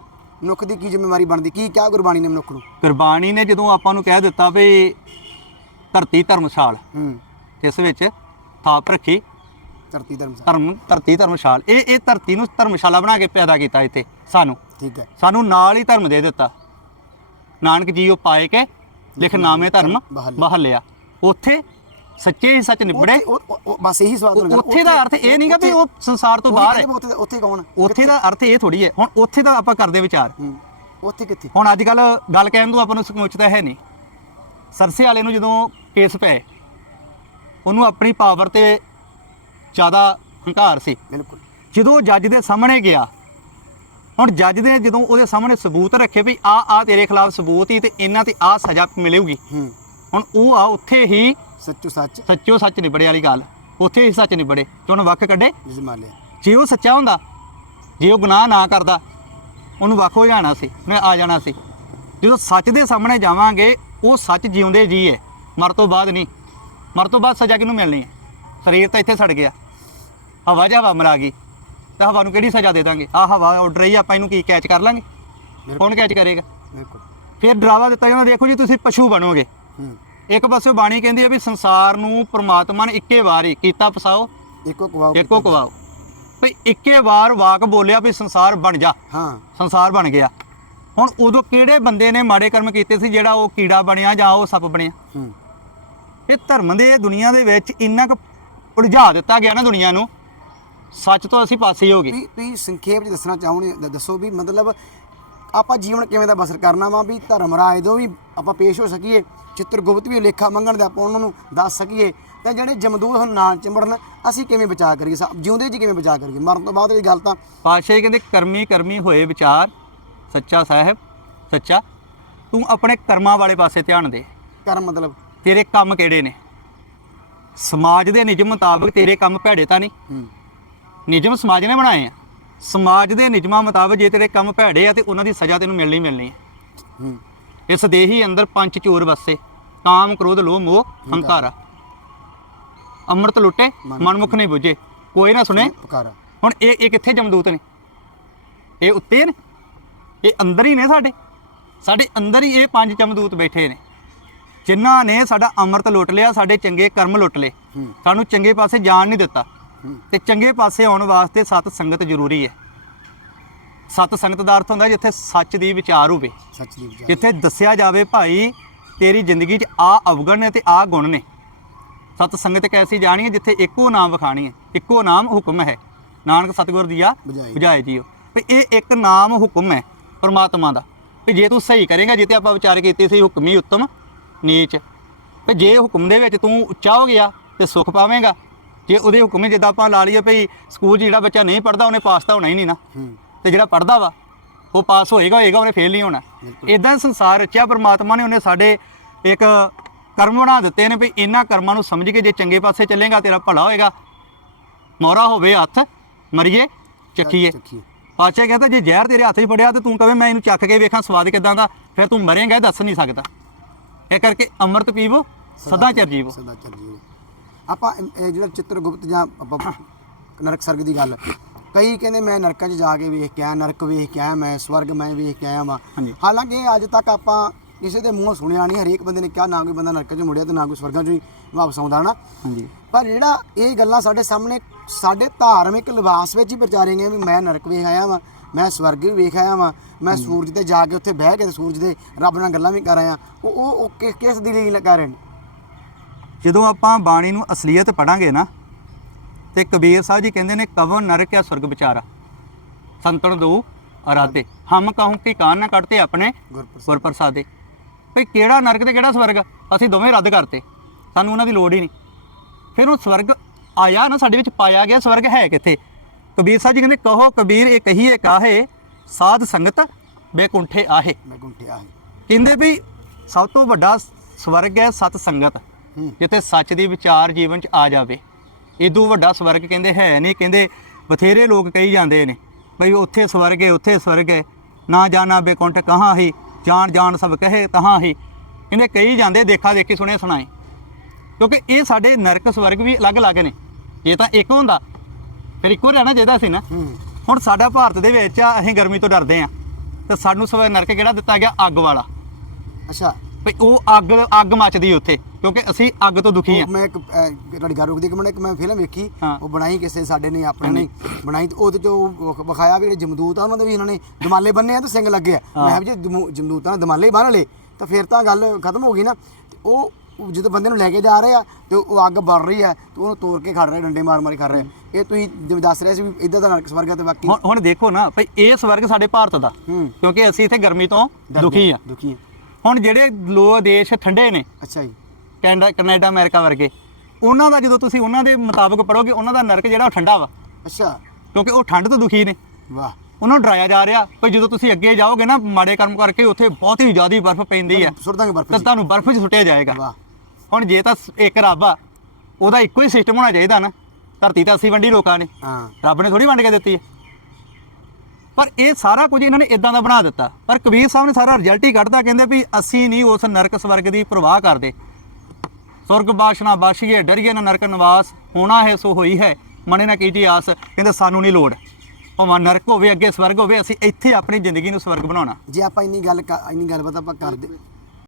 ਮਨੁੱਖ ਦੀ ਕੀ ਜ਼ਿੰਮੇਵਾਰੀ ਬਣਦੀ? ਕੀ ਕਿਹਾ ਗੁਰਬਾਣੀ ਨੇ ਮਨੁੱਖ ਨੂੰ? ਕੁਰਬਾਨੀ ਨੇ ਜਦੋਂ ਆਪਾਂ ਨੂੰ ਕਹਿ ਦਿੱਤਾ ਵੀ ਧਰਤੀ ਧਰਮਸ਼ਾਲ ਹੂੰ। ਇਸ ਵਿੱਚ ਥਾਪ ਰੱਖੀ ਧਰਤੀ ਧਰਮ ਸਾਹਿਬ ਧਰਮ ਧਰਤੀ ਧਰਮਸ਼ਾਲ ਇਹ ਇਹ ਧਰਤੀ ਨੂੰ ਧਰਮਸ਼ਾਲਾ ਬਣਾ ਕੇ ਪੈਦਾ ਕੀਤਾ ਇੱਥੇ ਸਾਨੂੰ। ਠੀਕ ਹੈ। ਸਾਨੂੰ ਨਾਲ ਹੀ ਧਰਮ ਦੇ ਦਿੱਤਾ। ਨਾਨਕ ਜੀ ਉਹ ਪਾਏ ਕੇ ਲਿਖ ਨਾਮੇ ਧਰਮ ਬਹਾਲੇ। ਬਹਲਿਆ ਉੱਥੇ ਸੱਚੇ ਹੀ ਸੱਚ ਨਿਬੜੇ। ਬਸ ਇਹੀ ਸਵਾਲ ਤੁਹਾਨੂੰ ਉੱਥੇ ਦਾ ਅਰਥ ਇਹ ਨਹੀਂਗਾ ਵੀ ਉਹ ਸੰਸਾਰ ਤੋਂ ਬਾਹਰ ਹੈ। ਉੱਥੇ ਉੱਥੇ ਕੌਣ ਉੱਥੇ ਦਾ ਅਰਥ ਇਹ ਥੋੜੀ ਹੈ। ਹੁਣ ਉੱਥੇ ਦਾ ਆਪਾਂ ਕਰਦੇ ਵਿਚਾਰ। ਉੱਥੇ ਕਿੱਥੇ? ਹੁਣ ਅੱਜ ਕੱਲ ਗੱਲ ਕਹਿਣ ਤੋਂ ਆਪਾਂ ਨੂੰ ਸਮੁੱਚਤਾ ਹੈ ਨਹੀਂ। ਸਰਸੇ ਵਾਲੇ ਨੂੰ ਜਦੋਂ ਕੇਸ ਪਏ ਉਹਨੂੰ ਆਪਣੀ ਪਾਵਰ ਤੇ ਜ਼ਿਆਦਾ ਹੰਕਾਰ ਸੀ। ਬਿਲਕੁਲ। ਜਦੋਂ ਜੱਜ ਦੇ ਸਾਹਮਣੇ ਗਿਆ ਹੁਣ ਜੱਜ ਨੇ ਜਦੋਂ ਉਹਦੇ ਸਾਹਮਣੇ ਸਬੂਤ ਰੱਖੇ ਵੀ ਆ ਆ ਤੇਰੇ ਖਿਲਾਫ ਸਬੂਤ ਹੀ ਤੇ ਇਹਨਾਂ ਤੇ ਆ ਸਜ਼ਾ ਮਿਲੂਗੀ। ਹੁਣ ਉਹ ਆ ਉੱਥੇ ਹੀ ਸੱਚੋ ਸੱਚ। ਸੱਚੋ ਸੱਚ ਨਿਬੜੇ ਵਾਲੀ ਗੱਲ। ਉੱਥੇ ਹੀ ਸੱਚ ਨਿਬੜੇ। ਤੇ ਉਹਨੂੰ ਵੱਖ ਕੱਢੇ। ਲਿਆ ਜੇ ਉਹ ਸੱਚਾ ਹੁੰਦਾ ਜੇ ਉਹ ਗੁਨਾਹ ਨਾ ਕਰਦਾ ਉਹਨੂੰ ਵੱਖ ਹੋ ਜਾਣਾ ਸੀ ਉਹਨੇ ਆ ਜਾਣਾ ਸੀ। ਜਦੋਂ ਸੱਚ ਦੇ ਸਾਹਮਣੇ ਜਾਵਾਂਗੇ ਉਹ ਸੱਚ ਜਿਉਂਦੇ ਜੀ ਹੈ ਮਰ ਤੋਂ ਬਾਅਦ ਨਹੀਂ। ਮਰ ਤੋਂ ਬਾਅਦ ਸਜ਼ਾ ਕਿਹਨੂੰ ਮਿਲਣੀ ਹੈ? ਸਰੀਰ ਤਾਂ ਇੱਥੇ ਸੜ ਗਿਆ। ਹਵਾ ਜਾਂ ਹਵਾ ਮਰਾ ਗਈ। ਤਾਂ ਹਵਾ ਨੂੰ ਕਿਹੜੀ ਸਜ਼ਾ ਦੇ ਦਾਂਗੇ? ਆ ਹਵਾ ਉੱਡ ਰਹੀ ਆ, ਆਪਾਂ ਇਹਨੂੰ ਕੀ ਕੈਚ ਕਰ ਲਾਂਗੇ? ਕੌਣ ਕੈਚ ਕਰੇਗਾ? ਬਿਲਕੁਲ। ਫਿਰ ਡਰਾਵਾ ਦਿੱਤਾ ਜਾਂਦਾ ਦੇਖੋ ਜੀ ਤੁਸੀਂ ਪਸ਼ੂ ਬਣੋਗੇ। ਇੱਕ ਪਾਸੇ ਬਾਣੀ ਕਹਿੰਦੀ ਹੈ ਵੀ ਸੰਸਾਰ ਨੂੰ ਪ੍ਰਮਾਤਮਾ ਨੇ ਇੱਕੇ ਵਾਰ ਹੀ ਕੀਤਾ ਫਸਾਓ ਇੱਕੋ ਕਵਾਓ ਇੱਕੋ ਕਵਾਓ। ਵੀ ਇੱਕੇ ਵਾਰ ਵਾਕ ਬੋਲਿਆ ਵੀ ਸੰਸਾਰ ਬਣ ਜਾ। ਹਾਂ। ਸੰਸਾਰ ਬਣ ਗਿਆ। ਹੁਣ ਉਦੋਂ ਕਿਹੜੇ ਬੰਦੇ ਨੇ ਮਾੜੇ ਕਰਮ ਕੀਤੇ ਸੀ ਜਿਹੜਾ ਉਹ ਕੀੜਾ ਬਣਿਆ ਜਾਂ ਉਹ ਸੱਪ ਬਣਿਆ? ਹੂੰ। ਇਹ ਧਰਮ ਦੇ ਦੁਨੀਆ ਦੇ ਵਿੱਚ ਇੰਨਾ ਕੁ ਉਲਝਾ ਦਿੱਤਾ ਗਿਆ ਨਾ ਦੁਨੀਆ ਨੂੰ ਸੱਚ ਤੋਂ ਅਸੀਂ ਪਾਸੇ ਹੀ ਗਏ। ਤੁਸੀਂ ਤੁਸੀਂ ਸੰਖੇਪ ਚ ਦੱਸਣਾ ਚਾਹੁੰਦੇ ਦ- ਦੱਸੋ ਵੀ ਮਤਲਬ ਆਪਾਂ ਜੀਵਨ ਕਿਵੇਂ ਦਾ ਬਸਰ ਕਰਨਾ ਵਾ ਵੀ ਧਰਮ ਰਾਜ ਤੋਂ ਵੀ ਆਪਾਂ ਪੇਸ਼ ਹੋ ਸਕੀਏ ਚਿੱਤਰਗੁਪਤ ਵੀ ਲੇਖਾ ਮੰਗਣ ਦਾ ਆਪਾਂ ਉਹਨਾਂ ਨੂੰ ਦੱਸ ਸਕੀਏ ਤੇ ਜਿਹੜੇ ਜਮਦੂਤ ਹੁਣ ਨਾ ਚਿੰਬੜਨ ਅਸੀਂ ਕਿਵੇਂ ਬਚਾ ਕਰੀਏ? ਸਾ- ਜਿਉਂਦੇ ਜੀ ਕਿਵੇਂ ਬਚਾ ਕਰੀਏ? ਮਰਨ ਤੋਂ ਬਾਅਦ ਇਹ ਗੱਲ ਤਾਂ ਪਾਤਸ਼ਾਹ ਜੀ ਕਹਿੰਦੇ ਕਰਮੀ ਕਰਮੀ ਹੋਏ ਵਿਚਾਰ ਸੱਚਾ ਸਾਹਿਬ ਸੱਚਾ ਤੂੰ ਆਪਣੇ ਕਰਮਾਂ ਵਾਲੇ ਪਾਸੇ ਧਿਆਨ ਦੇ। ਕਰਮ ਮਤਲਬ? ਤੇਰੇ ਕੰਮ ਕਿਹੜੇ ਨੇ? ਸਮਾਜ ਦੇ ਨਿਯਮ ਮੁਤਾਬਕ ਤੇਰੇ ਕੰਮ ਭੈੜੇ ਤਾਂ ਨਹੀਂ। ਹੂੰ। ਨਿਯਮ ਸਮਾਜ ਨੇ ਬਣਾਏ ਆ। ਸਮਾਜ ਦੇ ਨਿਯਮਾਂ ਮੁਤਾਬਕ ਜੇ ਤੇਰੇ ਕੰਮ ਭੈੜੇ ਆ ਤੇ ਉਹਨਾਂ ਦੀ ਸਜ਼ਾ ਤੈਨੂੰ ਮਿਲਣੀ ਮਿਲਣੀ ਹੈ ਹੂੰ। ਇਸ ਦੇਹੀ ਅੰਦਰ ਪੰਜ ਚੋਰ ਵਸੇ। ਕਾਮ ਕ੍ਰੋਧ ਲੋਭ ਮੋਹ ਹੰਕਾਰਾ ਅੰਮ੍ਰਿਤ ਲੁੱਟੇ ਮਨਮੁਖ ਨਹੀਂ ਬੁਝੇ। ਕੋਈ ਨਾ ਸੁਣੇ। ਪੁਕਾਰਾ। ਹੁਣ ਇਹ ਇਹ ਕਿੱਥੇ ਜਮਦੂਤ ਨੇ? ਇਹ ਉੱਤੇ ਨੇ? ਇਹ ਅੰਦਰ ਹੀ ਨੇ ਸਾਡੇ? ਸਾਡੇ ਅੰਦਰ ਹੀ ਇਹ ਪੰਜ ਜਮਦੂਤ ਬੈਠੇ ਨੇ। ਜਿਨ੍ਹਾਂ ਨੇ ਸਾਡਾ ਅੰਮ੍ਰਿਤ ਲੁੱਟ ਲਿਆ ਸਾਡੇ ਚੰਗੇ ਕਰਮ ਲੁੱਟ ਲਏ। ਸਾਨੂੰ ਚੰਗੇ ਪਾਸੇ ਜਾਣ ਨਹੀਂ ਦਿੱਤਾ। ਤੇ ਚੰਗੇ ਪਾਸੇ ਆਉਣ ਵਾਸਤੇ ਸਤ ਸੰਗਤ ਜ਼ਰੂਰੀ ਹੈ। ਸਤ ਸੰਗਤ ਦਾ ਅਰਥ ਹੁੰਦਾ ਜਿੱਥੇ ਸੱਚ ਦੀ ਵਿਚਾਰ ਹੋਵੇ। ਸੱਚ ਦੀ ਵਿਚਾਰ। ਜਿੱਥੇ ਦੱਸਿਆ ਜਾਵੇ ਭਾਈ ਤੇਰੀ ਜ਼ਿੰਦਗੀ 'ਚ ਆ ਅਵਗੁਣ ਨੇ ਤੇ ਆ ਗੁਣ ਨੇ। ਸਤ ਸੰਗਤ ਕੈਸੀ ਜਾਣੀ ਹੈ ਜਿੱਥੇ ਇੱਕੋ ਨਾਮ ਵਿਖਾਣੀ ਹੈ। ਇੱਕੋ ਨਾਮ ਹੁਕਮ ਹੈ। ਨਾਨਕ ਸਤਿਗੁਰ ਦੀਆ ਬੁਝਾਏ। ਜੀਓ। ਵੀ ਇਹ ਇੱਕ ਨਾਮ ਹੁਕਮ ਹੈ ਪਰਮਾਤਮਾ ਦਾ। ਵੀ ਜੇ ਤੂੰ ਸਹੀ ਕਰੇਗਾ ਜਿੱਤੇ ਆਪਾਂ ਵਿਚਾਰ ਕੀਤੇ ਸੀ ਹੁਕਮੀ ਉੱਤਮ ਨੀਚ। ਵੀ ਜੇ ਹੁਕਮ ਦੇ ਵਿੱਚ ਤੂੰ ਉੱਚਾ ਹੋ ਗਿਆ ਤੇ ਸੁਖ ਪਾਵੇਂਗਾ ਜੇ ਉਹਦੇ ਹੁਕਮ ਜਿੱਦਾਂ ਆਪਾਂ ਲਾ ਲਈਏ ਭਈ ਸਕੂਲ 'ਚ ਜਿਹੜਾ ਬੱਚਾ ਨਹੀਂ ਪੜਦਾ ਉਹਨੇ ਪਾਸ ਤਾਂ ਹੋਣਾ ਹੀ ਨਹੀਂ ਨਾ। ਤੇ ਜਿਹੜਾ ਪੜਦਾ ਵਾ ਉਹ ਪਾਸ ਹੋਏਗਾ ਹੋਏਗਾ ਉਹਨੇ ਫੇਲ ਨਹੀਂ ਹੋਣਾ। ਇਦਾਂ ਸੰਸਾਰ ਰਚਿਆ ਪਰਮਾਤਮਾ ਨੇ ਉਹਨੇ ਸਾਡੇ ਇੱਕ ਕਰਮ ਬਣਾ ਦਿੱਤੇ ਨੇ ਵੀ ਇਹਨਾਂ ਕਰਮਾਂ ਨੂੰ ਸਮਝ ਕੇ ਜੇ ਚੰਗੇ ਪਾਸੇ ਚੱਲੇਗਾ ਤੇਰਾ ਭਲਾ ਹੋਏਗਾ। ਮੋਰਾ ਹੋਵੇ ਹੱਥ ਮਰੀਏ ਚੱਕੀਏ। ਪਾਚਾ ਕਹਿੰਦਾ ਜੇ ਜ਼ਹਿਰ ਤੇਰੇ ਹੱਥ 'ਚ ਫੜਿਆ ਤੇ ਤੂੰ ਕਵੇਂ ਮੈਂ ਇਹਨੂੰ ਚੱਕ ਕੇ ਵੇਖਾਂ ਸਵਾਦ ਕਿਦਾਂ ਦਾ ਫਿਰ ਤੂੰ ਮਰੇਂਗਾ ਇਹ ਦੱਸ ਨਹੀਂ ਸਕਦਾ। ਇਹ ਕਰਕੇ ਅੰਮ੍ਰਿਤ ਪੀਵੋ ਸਦਾ ਚਿਰ ਜੀਵੋ ਸਦਾ ਚਿਰ ਜੀਵੋ ਆਪਾਂ ਇਹ- ਜਿਹੜਾ ਚਿੱਤਰਗੁਪਤ ਜਾਂ ਆਪਾਂ ਨਰਕ ਸਰਗ ਦੀ ਗੱਲ ਕਈ ਕਹਿੰਦੇ ਮੈਂ ਨਰਕਾਂ 'ਚ ਜਾ ਕੇ ਵੇਖ ਕੇ ਆਇਆ ਨਰਕ ਵੇਖ ਕੇ ਆਇਆ ਮੈਂ ਸਵਰਗ ਮੈਂ ਵੇਖ ਕੇ ਆਇਆ ਵਾਂ। ਹਾਲਾਂਕਿ ਇਹ ਅੱਜ ਤੱਕ ਆਪਾਂ ਕਿਸੇ ਦੇ ਮੂੰਹੋਂ ਸੁਣਿਆ ਨਹੀਂ ਹਰੇਕ ਬੰਦੇ ਨੇ ਕਿਹਾ ਨਾ ਕੋਈ ਬੰਦਾ ਨਰਕਾਂ 'ਚ ਮੁੜਿਆ ਤੇ ਨਾ ਕੋਈ ਸਵਰਗਾਂ 'ਚ ਹੀ ਵਾਪਸ ਆਉਂਦਾ ਨਾ ਹਾਂਜੀ। ਪਰ ਜਿਹੜਾ ਇਹ ਗੱਲਾਂ ਸਾਡੇ ਸਾਹਮਣੇ ਸਾਡੇ ਧਾਰਮਿਕ ਲਿਬਾਸ ਵਿੱਚ ਹੀ ਪ੍ਰਚਾਰੇ ਗਏ ਵੀ ਮੈਂ ਨਰਕ ਵੇਖ ਆਇਆ ਵਾਂ ਮੈਂ ਸਵਰਗ ਵੀ ਵੇਖ ਆਇਆ ਵਾਂ ਮੈਂ ਸੂਰਜ ਤੇ ਜਾ ਕੇ ਉੱਥੇ ਬਹਿ ਕੇ ਸੂਰਜ ਦੇ ਰੱਬ ਨਾਲ ਗੱਲਾਂ ਵੀ ਕਰ ਆਇਆ। ਉਹ ਉਹ ਉਹ ਕਿਸ ਕਿਸ ਦੀ ਲਈ ਕਰ ਰਹੇ ਨੇ? ਜਦੋਂ ਆਪਾਂ ਬਾਣੀ ਨੂੰ ਅਸਲੀਅਤ ਪੜਾਂਗੇ ਨਾ ਤੇ ਕਬੀਰ ਸਾਹਿਬ ਜੀ ਕਹਿੰਦੇ ਨੇ ਕਵਨ ਨਰਕ ਹੈ ਸੁਰਗ ਵਿਚਾਰਾ। ਸੰਤਨ ਦੋ ਅਰਾਤੇ ਹਮ ਕਹੂੰ ਕਿ ਕਾਨ ਨਾ ਕੱਟਤੇ ਆਪਣੇ ਗੁਰ ਪ੍ਰਸਾਦੇ ਭਈ ਕਿਹੜਾ ਨਰਕ ਤੇ ਕਿਹੜਾ ਸਵਰਗ? ਅਸੀਂ ਦੋਵੇਂ ਰੱਦ ਕਰਤੇ। ਸਾਨੂੰ ਉਹਨਾਂ ਦੀ ਲੋੜ ਹੀ ਨਹੀਂ। ਫਿਰ ਉਹ ਸਵਰਗ ਆਇਆ ਨਾ ਸਾਡੇ ਵਿੱਚ ਪਾਇਆ ਗਿਆ ਸਵਰਗ ਹੈ ਕਿੱਥੇ? ਕਬੀਰ ਸਾਹਿਬ ਜੀ ਕਹਿੰਦੇ ਕਹੋ ਕਬੀਰ ਇਹ ਕਹੀਏ ਕਾਹੇ? ਸਾਧ ਸੰਗਤ ਬੇਕੁੰਠੇ ਆਹੇ। ਮੈਂ ਗੁੰਠਿਆ ਹੈ ਕਹਿੰਦੇ ਵੀ ਸਭ ਤੋਂ ਵੱਡਾ ਸਵਰਗ ਹੈ ਸਤ ਸੰਗਤ। ਜਿੱਥੇ ਸੱਚ ਦੀ ਵਿਚਾਰ ਜੀਵਨ ਚ ਆ ਜਾਵੇ। ਇਦੋਂ ਵੱਡਾ ਸਵਰਗ ਕਹਿੰਦੇ ਹੈ ਨਹੀਂ ਕਹਿੰਦੇ ਬਥੇਰੇ ਲੋਕ ਕਹੀ ਜਾਂਦੇ ਨੇ ਬਈ ਉੱਥੇ ਸਵਰਗ ਹੈ ਉੱਥੇ ਸਵਰਗ ਹੈ ਨਾ ਜਾਣਾ ਬੇਕੁੰਠ ਕਹਾਂ ਹੀ ਜਾਣ ਜਾਣ ਸਭ ਕਹੇ ਤਹਾਂ ਹੀ। ਕਹਿੰਦੇ ਕਹੀ ਜਾਂਦੇ ਦੇਖਾ ਦੇਖੀ ਸੁਣੇ ਸੁਣਾਏ। ਕਿਉਂਕਿ ਇਹ ਸਾਡੇ ਨਰਕ ਸਵਰਗ ਵੀ ਅਲੱਗ-ਅਲੱਗ ਨੇ ਇਹ ਤਾਂ ਇੱਕ ਹੁੰਦਾ ਫਿਰ ਇੱਕੋ ਰਹਿਣਾ ਚਾਹੀਦਾ ਸੀ ਨਾ। ਹੁਣ ਸਾਡਾ ਭਾਰਤ ਦੇ ਵਿੱਚ ਅਸੀਂ ਗਰਮੀ ਤੋਂ ਡਰਦੇ ਆ ਤੇ ਸਾਨੂੰ ਸਵੈ ਨਰਕ ਕਿਹੜਾ ਦਿੱਤਾ ਗਿਆ? ਅੱਗ ਵਾਲਾ। ਅੱਛਾ। ਵੀ ਉਹ ਅੱਗ ਅੱਗ ਮੱਚਦੀ ਉੱਥੇ ਕਿਉਂਕਿ ਅਸੀਂ ਅੱਗ ਤੋਂ ਦੁਖੀ ਆ। ਮੈਂ ਇੱਕ ਗੱਲ ਰੁਕਦੀ ਇੱਕ ਮਿੰਟ ਇੱਕ ਮੈਂ ਫਿਲਮ ਵੇਖੀ ਹਾਂ। ਉਹ ਬਣਾਈ ਕਿਸੇ ਸਾਡੇ ਨੇ ਆਪਣੇ ਨੇ ਬਣਾਈ ਤੇ ਉਹਦੇ ਚ ਉਹ ਵਿਖਾਇਆ ਵੀ ਜਿਹੜੇ ਜਮਦੂਤ ਆ ਉਹਨਾਂ ਦੇ ਵੀ ਇਹਨਾਂ ਨੇ ਦਮਾਲੇ ਬੰਨੇ ਆ ਤੇ ਸਿੰਘ ਲੱਗੇ ਆ। ਮੈਂ ਕਿਹਾ ਵੀ ਜੇ ਜਮਦੂਤਾਂ ਨੇ ਦਮਾਲੇ ਬੰਨ ਲਏ ਤਾਂ ਫਿਰ ਤਾਂ ਗੱਲ ਖਤਮ ਹੋ ਗਈ ਨਾ। ਤੇ ਉਹ ਉਹ ਜਦੋਂ ਬੰਦੇ ਨੂੰ ਲੈ ਕੇ ਜਾ ਰਹੇ ਆ ਤੇ ਉਹ ਅੱਗ ਬਲ ਰਹੀ ਆ ਤੇ ਉਹਨੂੰ ਤੋੜ ਕੇ ਖੜ ਰਹੇ ਡੰਡੇ ਮਾਰ ਮਾਰ ਖੜ ਰਹੇ ਇਹ ਤੁਸੀਂ ਜਿਵੇਂ ਦੱਸ ਰਹੇ ਸੀ ਵੀ ਇਦਾਂ ਦਾ ਨਰਕ ਸਵਰਗ ਆ ਤੇ ਬਾਕੀ ਹੁਣ ਹੁਣ ਦੇਖੋ ਨਾ ਭਈ ਇਹ ਸਵਰਗ ਸਾਡੇ ਭਾਰਤ ਦਾ ਹੂੰ। ਕਿਉਂਕਿ ਅਸੀਂ ਇੱਥੇ ਗਰਮੀ ਤੋਂ ਦੁਖੀ ਆ। ਦੁਖੀ ਆ। ਹੁਣ ਜਿਹੜੇ ਲੋ ਦੇਸ਼ ਠੰਡੇ ਨੇ ਅੱਛਾ ਜੀ। ਕੈਨੇਡਾ ਕੈਨੇਡਾ ਅਮਰੀਕਾ ਵਰਗੇ ਉਹਨਾਂ ਦਾ ਜਦੋਂ ਤੁਸੀਂ ਉਹਨਾਂ ਦੇ ਮੁਤਾਬਕ ਪੜੋਗੇ ਉਹਨਾਂ ਦਾ ਨਰਕ ਜਿਹੜਾ ਉਹ ਠੰਡਾ ਵਾ। ਅੱਛਾ। ਕਿਉਂਕਿ ਉਹ ਠੰਡ ਤੋਂ ਦੁਖੀ ਨੇ। ਵਾਹ। ਉਹਨਾਂ ਨੂੰ ਡਰਾਇਆ ਜਾ ਰਿਹਾ ਭਈ ਜਦੋਂ ਤੁਸੀਂ ਅੱਗੇ ਜਾਓਗੇ ਨਾ ਮਾੜੇ ਕਰਮ ਕਰਕੇ ਉੱਥੇ ਬਹੁਤ ਹੀ ਜ਼ਿਆਦਾ ਬਰਫ਼ ਪੈਂਦੀ ਆ ਸੁੱਟ ਦਾਂਗੇ ਬਰਫ ਤਾਂ ਤੁਹਾਨੂੰ ਬਰਫ਼ 'ਚ ਸੁੱਟਿਆ ਜਾਏਗਾ। ਵਾਹ। ਹੁਣ ਜੇ ਤਾਂ ਇੱਕ ਰੱਬ ਆ ਉਹਦਾ ਇੱਕੋ ਹੀ ਸਿਸਟਮ ਹੋਣਾ ਚਾਹੀਦਾ ਨਾ। ਧਰਤੀ ਤਾਂ ਅਸੀਂ ਵੰਡੀ ਲੋਕਾਂ ਨੇ। ਹਾਂ। ਰੱਬ ਨੇ ਥੋੜੀ ਵੰਡ ਕੇ ਦਿੱਤੀ ਹੈ। ਪਰ ਇਹ ਸਾਰਾ ਕੁਝ ਇਹਨਾਂ ਨੇ ਇਦਾਂ ਦਾ ਬਣਾ ਦਿੱਤਾ। ਪਰ ਕਬੀਰ ਸਾਹਿਬ ਨੇ ਸਾਰਾ ਰਿਜ਼ਲਟ ਹੀ ਕੱਢਤਾ, ਕਹਿੰਦੇ ਵੀ ਅਸੀਂ ਨਹੀਂ ਉਸ ਨਰਕ ਸਵਰਗ ਦੀ ਪ੍ਰਵਾਹ ਕਰਦੇ। ਸੁਰਗ ਬਾਸ਼ਨਾ ਬਾਸ਼ੀਏ, ਡਰੀਏ ਨਾ ਨਰਕ ਨਿਵਾਸ, ਹੋਣਾ ਹੈ ਸੋ ਹੋਈ ਹੈ, ਮਨੇ ਨਾ ਕੀਜੀ ਆਸ, ਕਹਿੰਦੇ ਸਾਨੂੰ ਨਹੀਂ ਲੋੜ। ਭਾਵੇਂ ਨਰਕ ਹੋਵੇ, ਅੱਗੇ ਸਵਰਗ ਹੋਵੇ, ਅਸੀਂ ਇੱਥੇ ਆਪਣੀ ਜ਼ਿੰਦਗੀ ਨੂੰ ਸਵਰਗ ਬਣਾਉਣਾ। ਜੇ ਆਪਾਂ ਇੰਨੀ ਗੱਲ ਇੰਨੀ ਗੱਲਬਾਤ ਆਪਾਂ ਕਰਦੇ